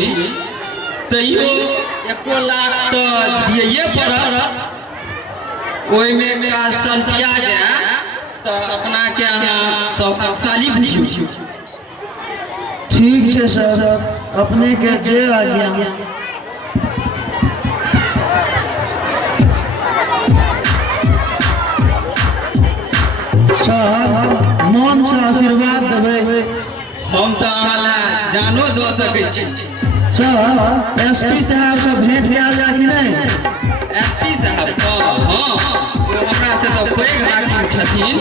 तैयो 1 लाख तो दिए पड़त। ओहिमे का सलसिया जाए तो अपना के अहाँ सौभाग्यशाली बुझियो। ठीक है सर, अपने के जे आ गया। सर मन से आशीर्वाद देवे। हम तो अहाँ जानो दो सकै छी। सर एसपी साहब से भेंट भए जा कि नहीं? एसपी साहब तो हाँ, वो हमरा से तो पैघ आदमी छथिन,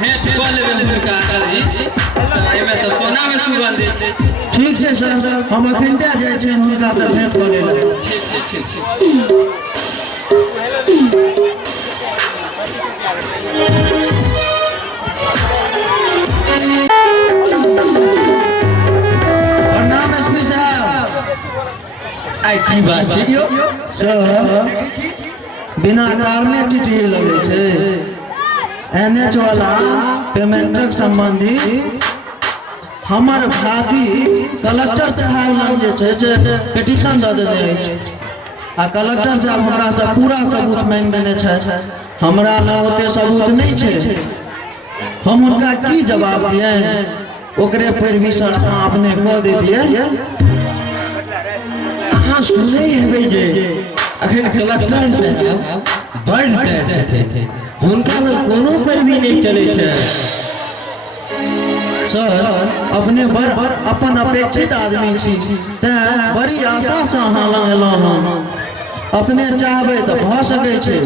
भेंट कऽ लेबै हुनका करी। एहिमे तो सोना में सुगंध छै। ठीक है सर, हम अखन दे जाए छे हुनका से भेंट कर लेबै। ठीक ठीक ठीक ठीक। प्रणाम एसपी साहब। आई की बात छै यो? सर बिना कारणे टिटी लगे छे। एनएच वाला पेमेंटक संबंधी हमर भाभी कलेक्टर साहब लग जे छै से पिटीशन दे देने अछि, आ कलेक्टर साहब हमरा से पूरा सबूत मांग देने छै। हमरा लग ओते सबूत नहीं छै, हम उनका की जवाब दिए? ओकरे पर भी सर अपने कह दिए। अहाँ सुनै हेबै जे अखन कलेक्टर साहब बड़ टाइट छथिन, हुनका लग कोनो पर भी नहीं चलै छै। सर अपने बड़ अपन अपेक्षित आदमी छी, तें बड़ी आशा से अहाँ लग एलहुँ हँ। अपने चाहबै तो भऽ सकै छै।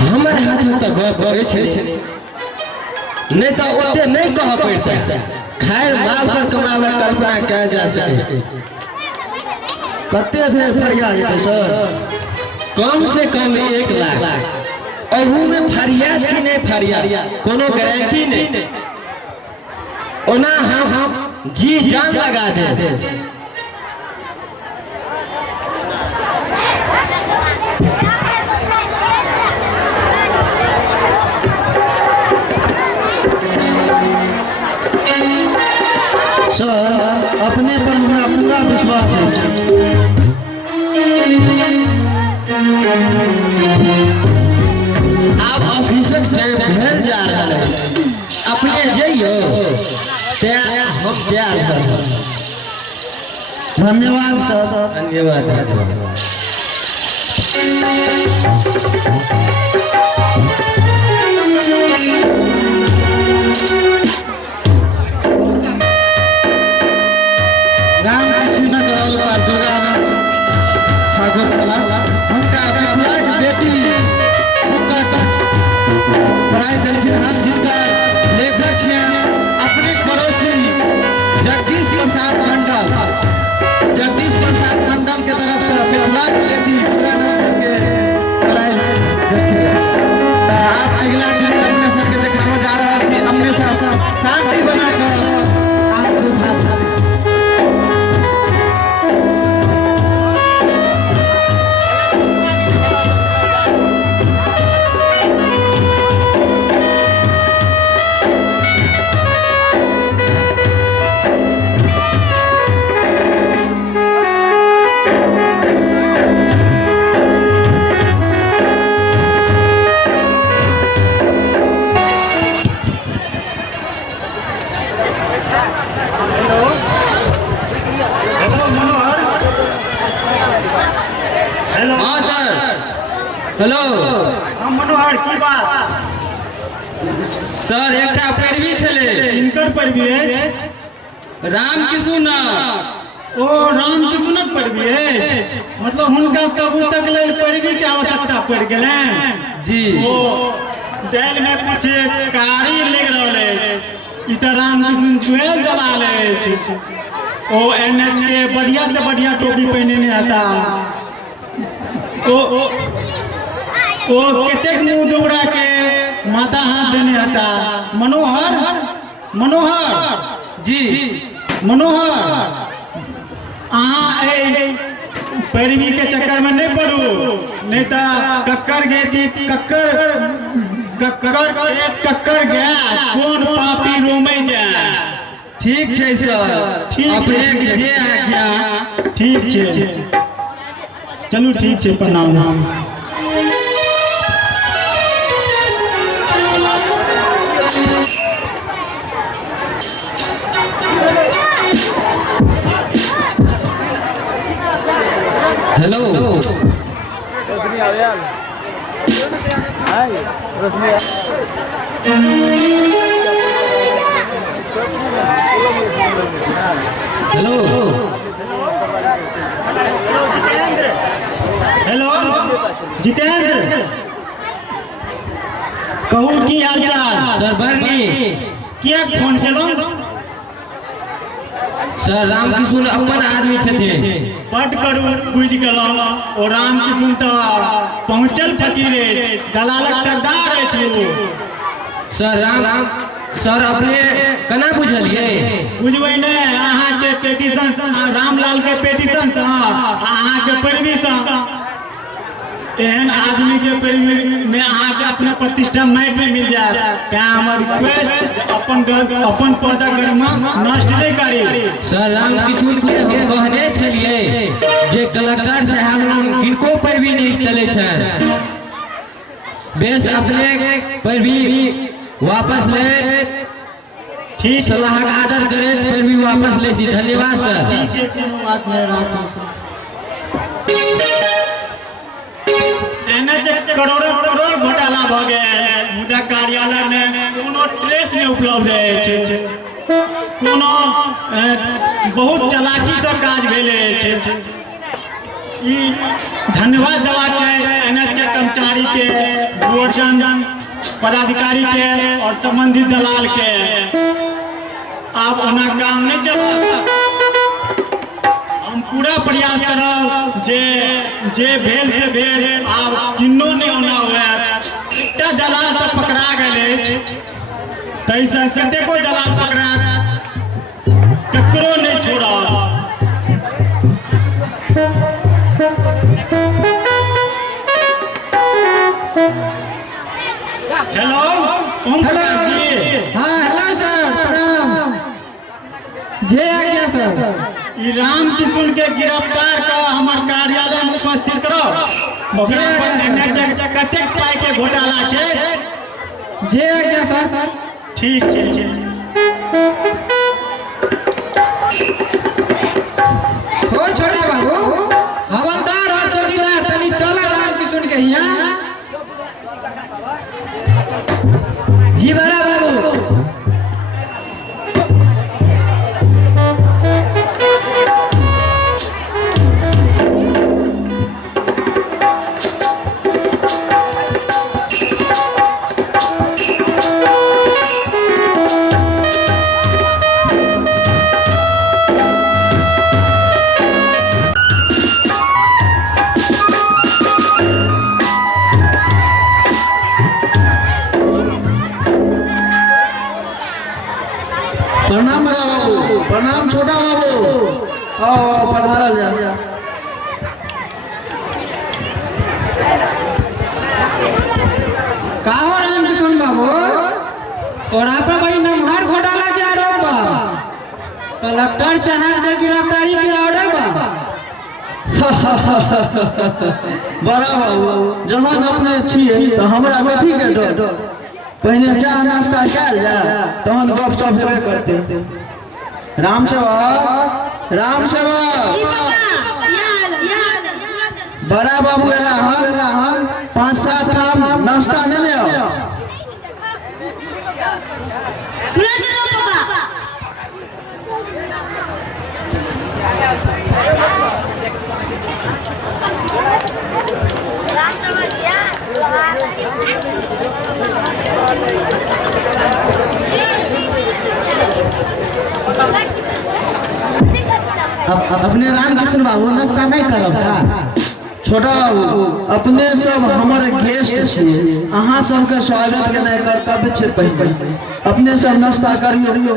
हमर हाथ में तो गप अछि, नहीं तो ओते नहीं कह पड़ता। खैर माल पर कमावे कल्पना कयल जा सके। कते देर फरिया जेतै सर? कम से कम 1 लाख। अहू में फरियाद कि नहीं फरियाद कोनो गारंटी नहीं। ओना हम जी जान लगा दे। सर अपने पर हमरा पूरा विश्वास है। आप ऑफिसर टाइम भेल जा रहल है, अपने जइयो ते हम जा रहल। धन्यवाद सर। धन्यवाद। राम कृष्ण करोल पर दुर्गा ठाकुर छला हुनका विकलांग बेटी पढ़ाई देलखिन हन, जिनकर लेखक छियन अपने पड़ोसी जगदीश प्रसाद मंडल के तरफ से विकलांग बेटी के पढ़ाई देलखिन। आप अगला दिन सबसे सबके देखावे जा रहल छी, हमेशा शांति बनाकर आप दुर्गा हेलो हम मनोहर की बात सर एकटा पैरवी छले इनकर पैरवी है राम किशुन ओ राम किशुनक पैरवी है मतलब हुनका सबूत तक लेल पैरवी के आवश्यकता पड़ गेलै जी ओ दिल में कुछ कारी लग रहल है ई त राम किशुन स्वयं जला ले ओ एनएच के बढ़िया से बढ़िया टोपी पहने आता ओ कतेक मुंह दुबरा के माथा हाथ देने आता मनोहर मनोहर जी मनोहर अहाँ पैरवी के चक्कर में नहीं पड़ू नहीं तो कक्कर गे कक्कर गया कौन पापी रोमे जाए ठीक छै सर ठीक अपने छै। के जे आज्ञा ठीक छै चलू ठीक छै प्रणाम हेलो रोशनी आ यार हाय रोशनी हेलो हेलो जितेंद्र कहू की हाल चाल सर बरनी किया फोन केलहुँ सर राम किशुन अपन आदमी छथिन बड करू बुझि गेलहुँ ओ राम किशुन तऽ पहुँचल फकीर दलालक सरदार अछि ओ सर राम सर अपने केना बुझलिए बुझबै नहि अहाँके पेटिशन रामलाल के पेटिशन सँ अहाँके पैरवी सँ एहन आदमी के पैरवी में अहाँके अपना प्रतिष्ठा माटि में मिल जायत तें हमर रिक्वेस्ट अपन पदक गरिमा नष्ट नहीं करी सर राम किशुन के हम कहने छलिए जे कलेक्टर साहब नाम किनको पैरवी नहीं चले छै बेस अपने पैरवी वापस ले ठीक सलाह का आदर करे पैरवी वापस ले सी धन्यवाद सर ठीक है कोनो बात नहीं राखू एनएच करोड़ घोटाला भ गेल मुदा कार्यालय में कोनो ट्रेस नहीं उपलब्ध अछि कोनो बहुत चलाकी से काज भेले अछि ई धन्यवाद देबाक है एनएच के कर्मचारी के गोवर्धन पदाधिकारी के और संबंधित दलाल के आब ओना काम नहीं चलत हम पूरा प्रयास करब जे भेल से भेल आब किन्नो नहीं होना हुआ एकटा दलाल तऽ पकड़ा गेल अछि ताहिसँ कतेको दलाल पकड़ा ककरो नहीं छोड़ब हेलो हेलो हाँ हेलो सर प्रणाम जे आज्ञा सर ई राम किशुन के गिरफ्तार कर हमर कार्यालय में उपस्थित करो कतेक पाई के घोटाला छै जे आज्ञा सर ठीक छै हो छोटा बाबू हवलदार और चौकीदार तनी चलो राम किशुन के यहाँ जी बड़ा बाबू प्रणाम बड़ा बाबू प्रणाम छोटा बाबू आओ पधारल जा का हो राम किशुन बाबू तोरा पर बड़ी नमहर घोटाला के आरोप बा कलेक्टर साहब के गिरफ्तारी के ऑर्डर बा बड़ा बाबू जहाँ अपने छिए तो हमरा कथी के डर पहले चाह नाश्ता कल जा तहन गप सप हेबे करते राम सेवक बड़ा बाबू एला हन 5-7 ठाम नाश्ता ने आओ तुरंत लो पापा अपने रामकृष्ण बाबू नाश्ता नहीं करब का? छोटा बाबू अपने सब हमारे गेस्ट छिए अहाँ सबके स्वागत के नहीं कर्तव्य छै पहिले अपने सब नाश्ता करियो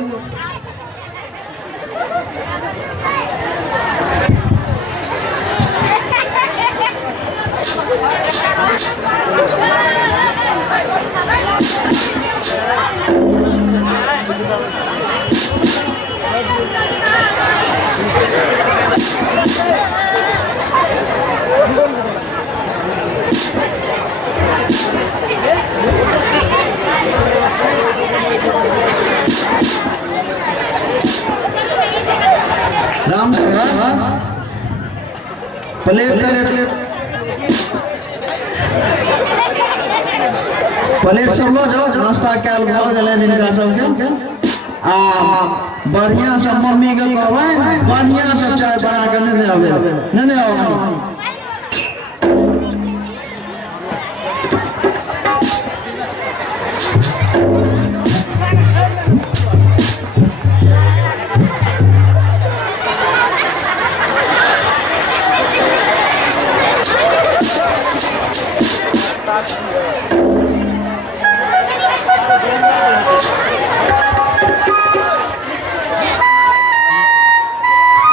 राम से प्लेट सब लो जाओ नाश्ता कैल भऽ गेलै जिनका सबके आ बढ़िया से मम्मी के कहबै बढ़िया से चाय बना के ने आवे ने आवे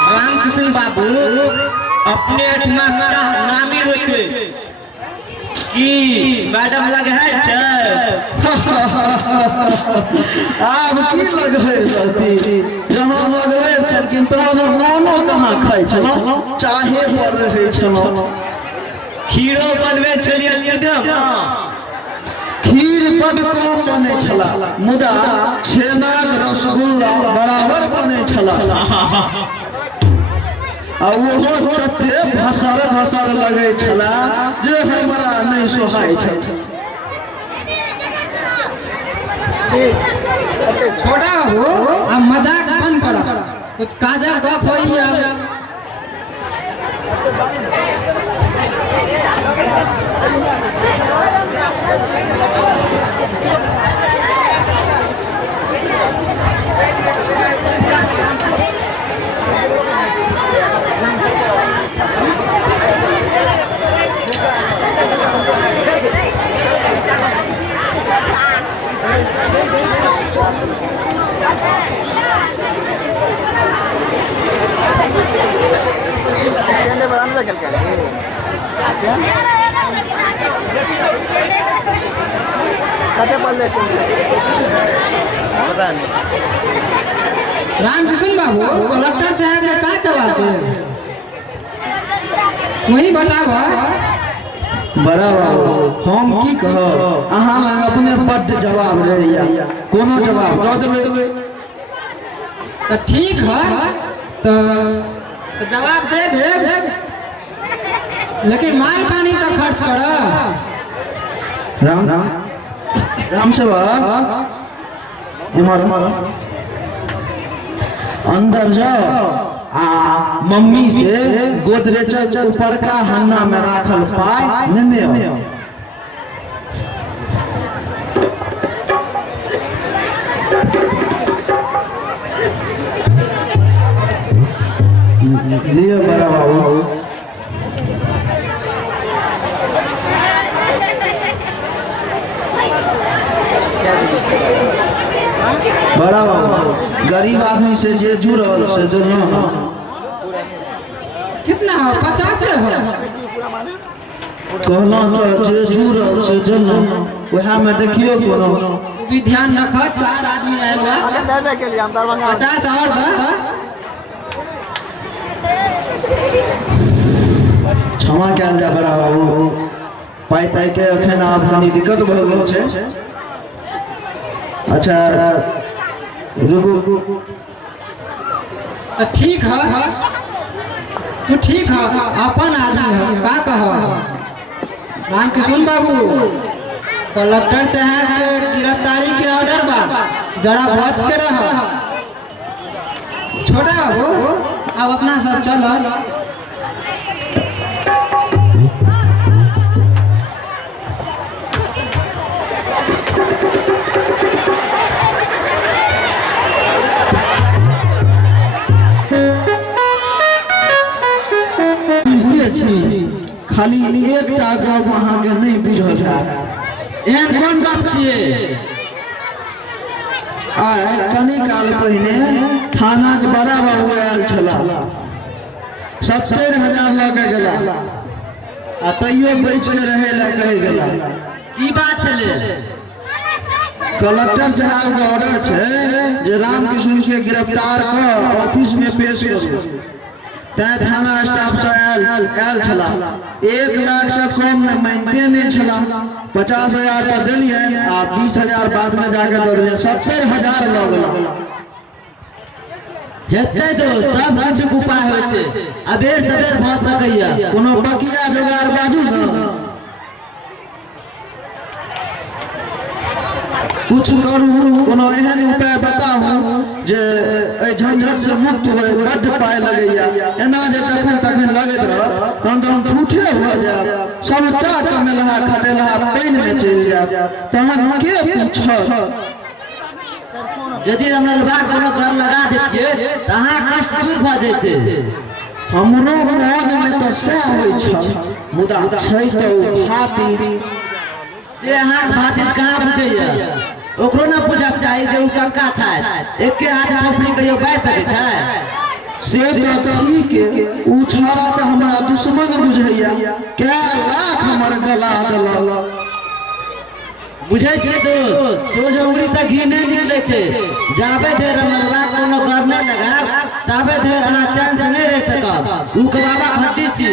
रामकृष्ण बाबू अपने एठमा नामी होते कि मैडम लग है आब की लग है सती जहां लग है छलकिन तो नानो कहां खाइ छलो चाहे पर रहे छलो खीरो बनवे चलिए एकदम खीर बड़ कम बने छला मुदा छेनाक रसगुल्ला बराबर बने छला आ वो तते भसर लगे छला जे हमरा नहीं सोहाय छै छोटा हो अब मजाक बंद करो कुछ काजा गप होई है रामकृष्ण बाबू कलेक्टर साहब ने का जवाब दे वही बतावा बड़ा बाबू हम की कहब अहाँ लग अपने बड्ड जवाब रहैया कोनो जवाब दऽ देबै तो ठीक है तो जवाब दे दे लेकिन माल पानी का खर्च कर राम सेवा इमर अंदर जाओ आ मम्मी से गोदरेज ऊपर का हन्ना में राखल पाय लेने आओ लिए बड़ा बाबू बड़ा बाबू गरीब आदमी से जे जुड़ल से जुड़ल कितना हो 50 हो कहना तो जे जुड़ल से जुड़ल वह में देखियो कोनो भी ध्यान रख 4 आदमी आए हुआ 50 और था क्षमा कयल जा बड़ा बाबू पाई के अखन आब कनी दिक्कत भऽ गेल छै अच्छा रुकू ठीक है तू ठीक है अपन आदमी है का कहो राम किशोर बाबू कलेक्टर साहब के गिरफ्तारी के ऑर्डर बा जरा बच के रह छोटा हो अब अपना सब चलो खाली एक गाँव अहाँ के नहीं बुझल है एहन कोन बात छियै कनी काल पहिने थाना के बड़ा बाबू आयल छला 70,000 लऽ के गेला आ तैयो बैठ के रहे ला कहि गेला की बात छलै कलेक्टर साहब का ऑर्डर छै जे राम किशोर के गिरफ्तार कर ऑफिस में पेश करू तैं थाना स्टाफ से आयल छला 1 लाख से कम में मानते नहीं छला 50,000 का दिलिए आ 20,000 बाद में जाके दौड़िए 70,000 लग गेला हेतै तो सब किछु उपाय होइ छै अबेर सबेर भ सकैया कोनो बकिया जोगाड़ बाजू न कुछ करू कोनो एहन उपाय बताऊ जे झंझट से मुक्त होए बड्ड पाए लगैया एना जे जखन तखन लगैत रह तहन तो हम झूठे हो जाब सबटा कमेलहा खटेलहा पानि में चलि जाब तहन के पूछत यदि हमरा लबा कोनो घर लगा देतिए त अहाँ कष्ट दूर भ जैते हमरो मन में तो सह होइ छ मुदा छै तो भाती से अहाँ भातिज कहाँ बुझैया ओकरो ना पूछक चाही जे उ कंका छै एके हाथ खोपड़ी कहियो बाय सकै छै से तो ठीक है उ छाड़ा तो हमरा दुश्मन बुझैया के लाख हमर गला दल बुझै छै तो सोझ उंगली से घी नहीं निकलै छै जाबे देर हमरवा कोनो घर नहीं लगा ताबे देर अहाँ चैन से नहीं रह सकब उ के बाबा हड्डी छी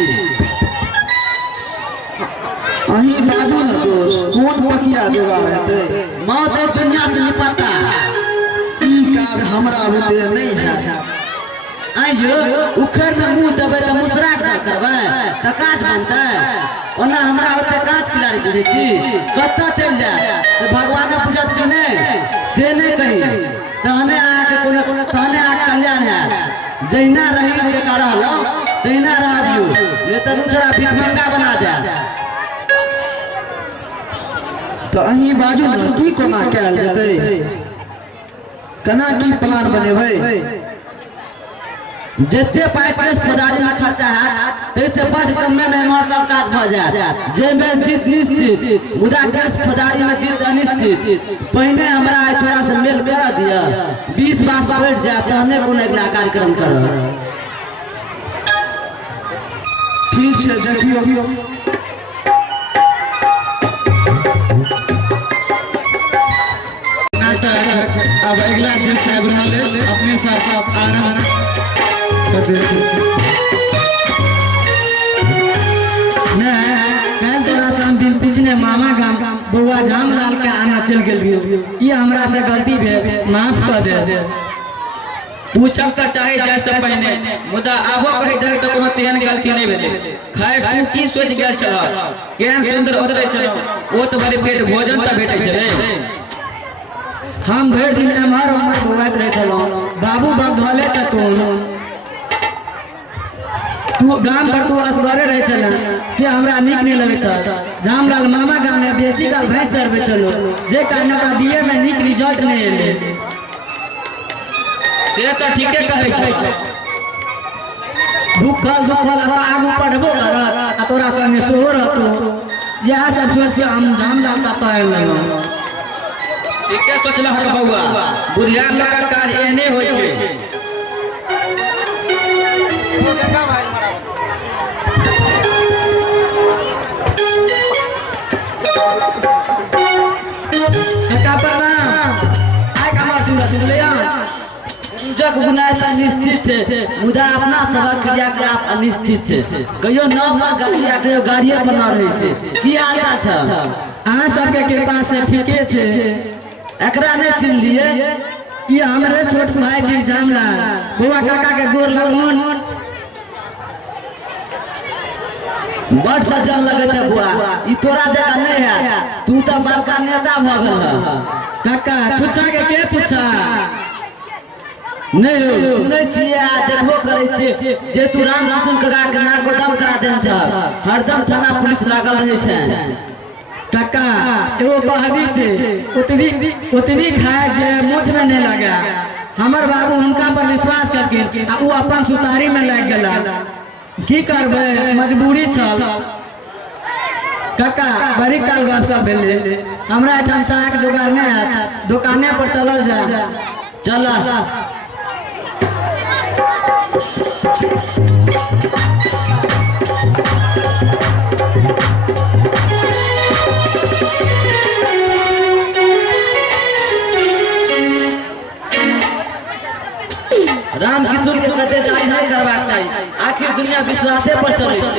अही बाजू न दोस्त कौन पकिया जोगाड़ हेतै मौत है दुनिया से निपटा ई काज हमरा होते नहीं है आइयो उखड़ में मुंह देबै त मुसराक न करबै त काज बनतै ओना हमरा ओते काज खिलाड़ी बुझै छी कत्ता चल जाय से भगवान ने पूछत कि नहीं से नहीं कही तहने आके कोनो तहने आके कल्याण है जहिना रही के रहलो तहिना रहबियो ने त उछरा भिखमंगा बना दे तो अही बाजू न की कोना कैल जेतै केना की प्लान बनेबै जते पाई प्रेस फौजारी में खर्चा है तैसे बड़ कम में हमार सब काज भ जाए जे में जीत निश्चित मुदा प्रेस फौजारी में जीत अनिश्चित पहिने हमरा आई छोरा से मेल कर दिया 20 बास बैठ जाए तहने कोनो अगला कार्यक्रम करब ठीक छै देखियो अब अगला देश से अपने साथ आ रहा दिन पिछले मामा गाम बउआ जामलाल के आना चल गेल ये हमरा से गलती भेल माफ कर दे पूछब त चाहे जाय से पहिने मुदा आबो कहि दे त कोनो तेहन गलती नहीं भेले खैर तू की सोच गेल छल केहन सुंदर ओदरै छल ओ त भरि पेट भोजन त भेटै छले हम भर दिन एम्हर उम्हर घुमैत रहे छलहुँ बाबू बगधले छथुन तू गाम पर तू असगरे रहे छल से हमरा नीक नहीं लगे छ जामलाल मामा गाम में बेसी काल भैंस चरबे छलो जे कारण हमरा बीए में नीक रिजल्ट नहीं एले से त ठीके कहै छै भूखल अब आगू पढ़बो करत आ तोरा संगे सेहो रहतो यह सब सोच के हम जामलाल का तय लेलहुँ ठीके सोचल हर बउआ बुढ़िया लोग काज एहने होइ छै काका प्रणाम आइ कमर सुन सुनलिया जग गुनाह से निश्चित छै मुदा अपना सबक क्रियाकलाप अनिश्चित छै कहियो नाम पर गाड़िया कहियो गाड़िए पर न रहै छै की हाल छै अहाँ सबके कृपा से ठीके छै एकरा नहीं चिन्हलिए ये हमरे छोट भाई जी जामलाल बुआ काका के गोर लगन बड़ सज्जन लगे छे बुआ, ई तोरा जका नहीं है, तू तो बड़का नेता भ गेल। काका छुच्छा के पूछा नहीं हो सुनै छियै देखबो करै छियै जे तू रामकृष्ण काका के नाक पर दम करा देन छ, हरदम थाना पुलिस लागल रहै छै। काका एगो कहबी छै ओतबी खाए जे मुझ में नहीं लगा। हमर बाबू हुनका पर विश्वास करके आ उ अपन सुतारी में लग गेला, की करबे मजबूरी छल। काका बड़ी काल गपशप भेलै, हमरा एठाम चाय के जोगाड़ नहीं है, दुकाने पर चलल जाए। चल राम किशोर के गद्दारी नहीं करबाक चाहिए, आखिर दुनिया विश्वासे पर चले छै।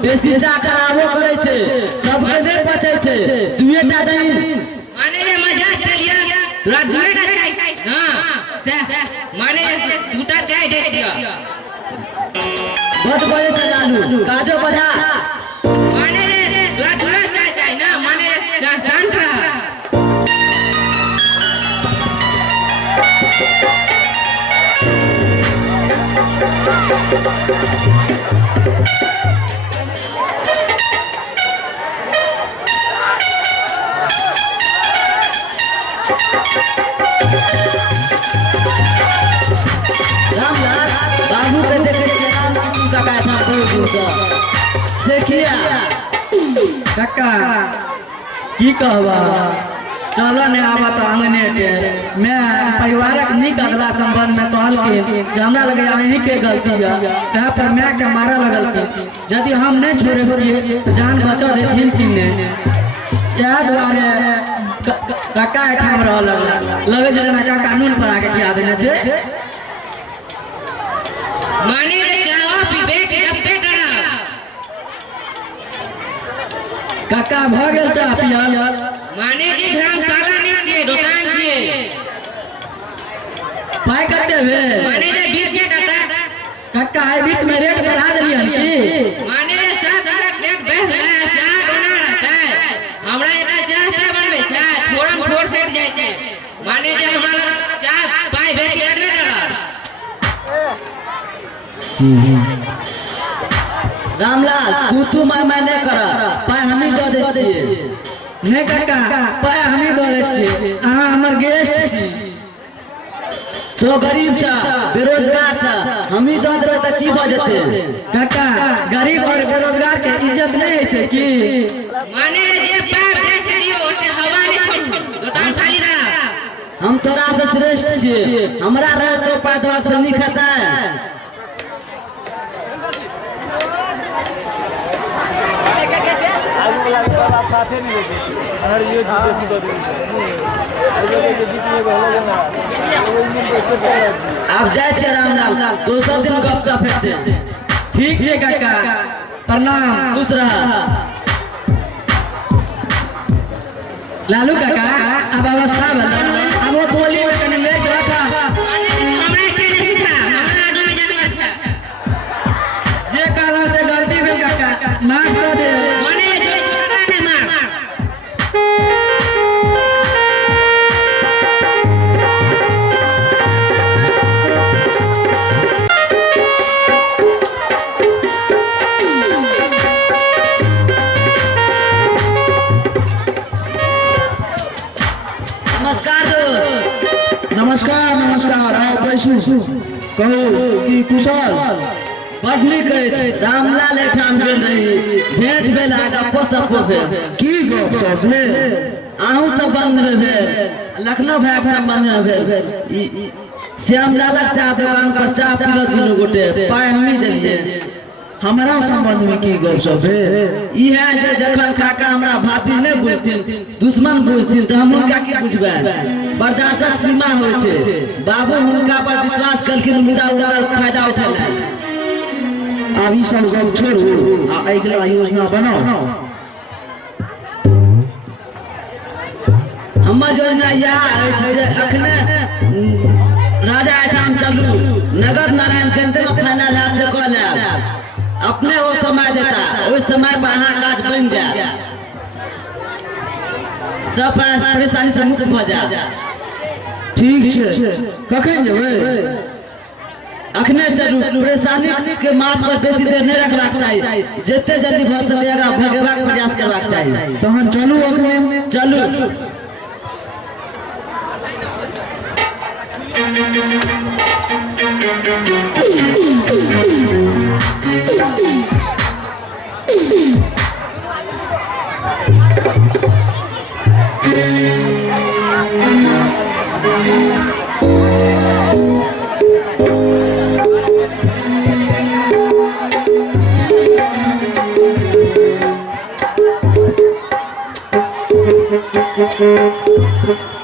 बेसी चा कराबो करे छे, सबके नहीं पचे छे, दुए टा दही माने रे मजा चलिया तोरा दुए टा चाय। हां से माने रे दूटा चाय दे दिया। बट बजे छे लालू काजो बढ़ा। माने रे तोरा दुए चाय ना, माने रे जान खड़ा। रामलाल बाबू के देखे रामकृष्ण काका था बहुत दिन से देखिया। काका की कहबा, चलो ने आवा तो अंगने के मैं परिवारक निक अगला संबंध में कहल के जे हमरा लगे अहीं के गलती है, ता पर मैं के मारा लगल के यदि हम नहीं छोड़े होइए तो जान बचा देथिन कि ने। या द्वारे काका एठाम रह लगे छै जेना कानून पर आके किया देने छै। माने रे जावा विवेक जब्ते करा। काका भ गेल चा पियल। माने जी धर्मशाला नहीं छिए, दुकान छिए। पाई कते भे? माने रे 20 टका। काका ए बीच में रेट बढ़ा देलियन की? माने रे सब रेट बढ़ गया, चाय बना रहता है। हमरा एटा चाय बनबे छै, थोड़म थोड़ सेट जाय छै। माने जे हमरा चाय पाई भेट गेल नहीं रहा। रामलाल तू मैंने कर पाई हमी दे दे छिए। नहीं काका पाई हमी दे दे छिए, अहाँ हमर गेस्ट छी। तो गरीब छा बेरोजगार छा, हमी दे देबे त की भ जेते? काका गरीब और बेरोजगार के इज्जत नहीं छै की? माने रे जे पैर दे से दियो ओते हवा नहीं छोड़, दुकान खाली रहा। हम तोरा से श्रेष्ठ छिए, हमरा रह तो पैदवा से नहीं खाता है। आप जाए छे रामलाल, दोसर दिन गपशप हेते। ठीक छै काका, प्रणाम। खुश रह। लालू काका अब अवस्था बता, अब वो बोली में कने लेट रखा। हमरा के नहीं सिखा, हमरा आगे में जाने का। जे कारण से गलती भेल काका माफ कर दे। माने जो छोटा ने मार। नमस्कार दोस्त। नमस्कार नमस्कार, आओ बैसू। कहू की कुशल? बड़ नीक अछि। रामलाल एठाम गेल रही, भेंट भेल आगा पोसप भेल। की गप सब भेल? आहू सब बंद भेल, लखनऊ भाई भाई बंद भेल। श्यामलालक चाह दुकान पर चाह पीलो दुनू गोटे, पाय हमही देलिए। हमरा संबंध में की गप सब भेल? इहे जे जखन काका हमरा भाती नहीं बुझथिन, दुश्मन बुझथिन, तो हम हुनका की बुझबै? बर्दाश्तक सीमा होइ छै। बाबू हुनका पर विश्वास कलखिन, मुदा ओकर फायदा उठेलनि। आब ई सब गप छोड़ू आ अगिला योजना बनाओ। हमर योजना यह अछि जे अखने राजा एठाम चलू, नगद नारायण जयंती में फाइनल हाथ से कऽ लेब। अपने वो समय देता, उस समय पर अहाँ काज बन जाए, सब परेशानी से मुक्त भऽ जाए। ठीक छै, कखन जेबै? अखने चलू, परेशानी के माथ पर बेसी देर नहीं रखबाक चाहिए, जते जल्दी भऽ सके एकरा भगेबाक प्रयास करबाक चाहिए। तहन चलू अखने। चलू। Thank you.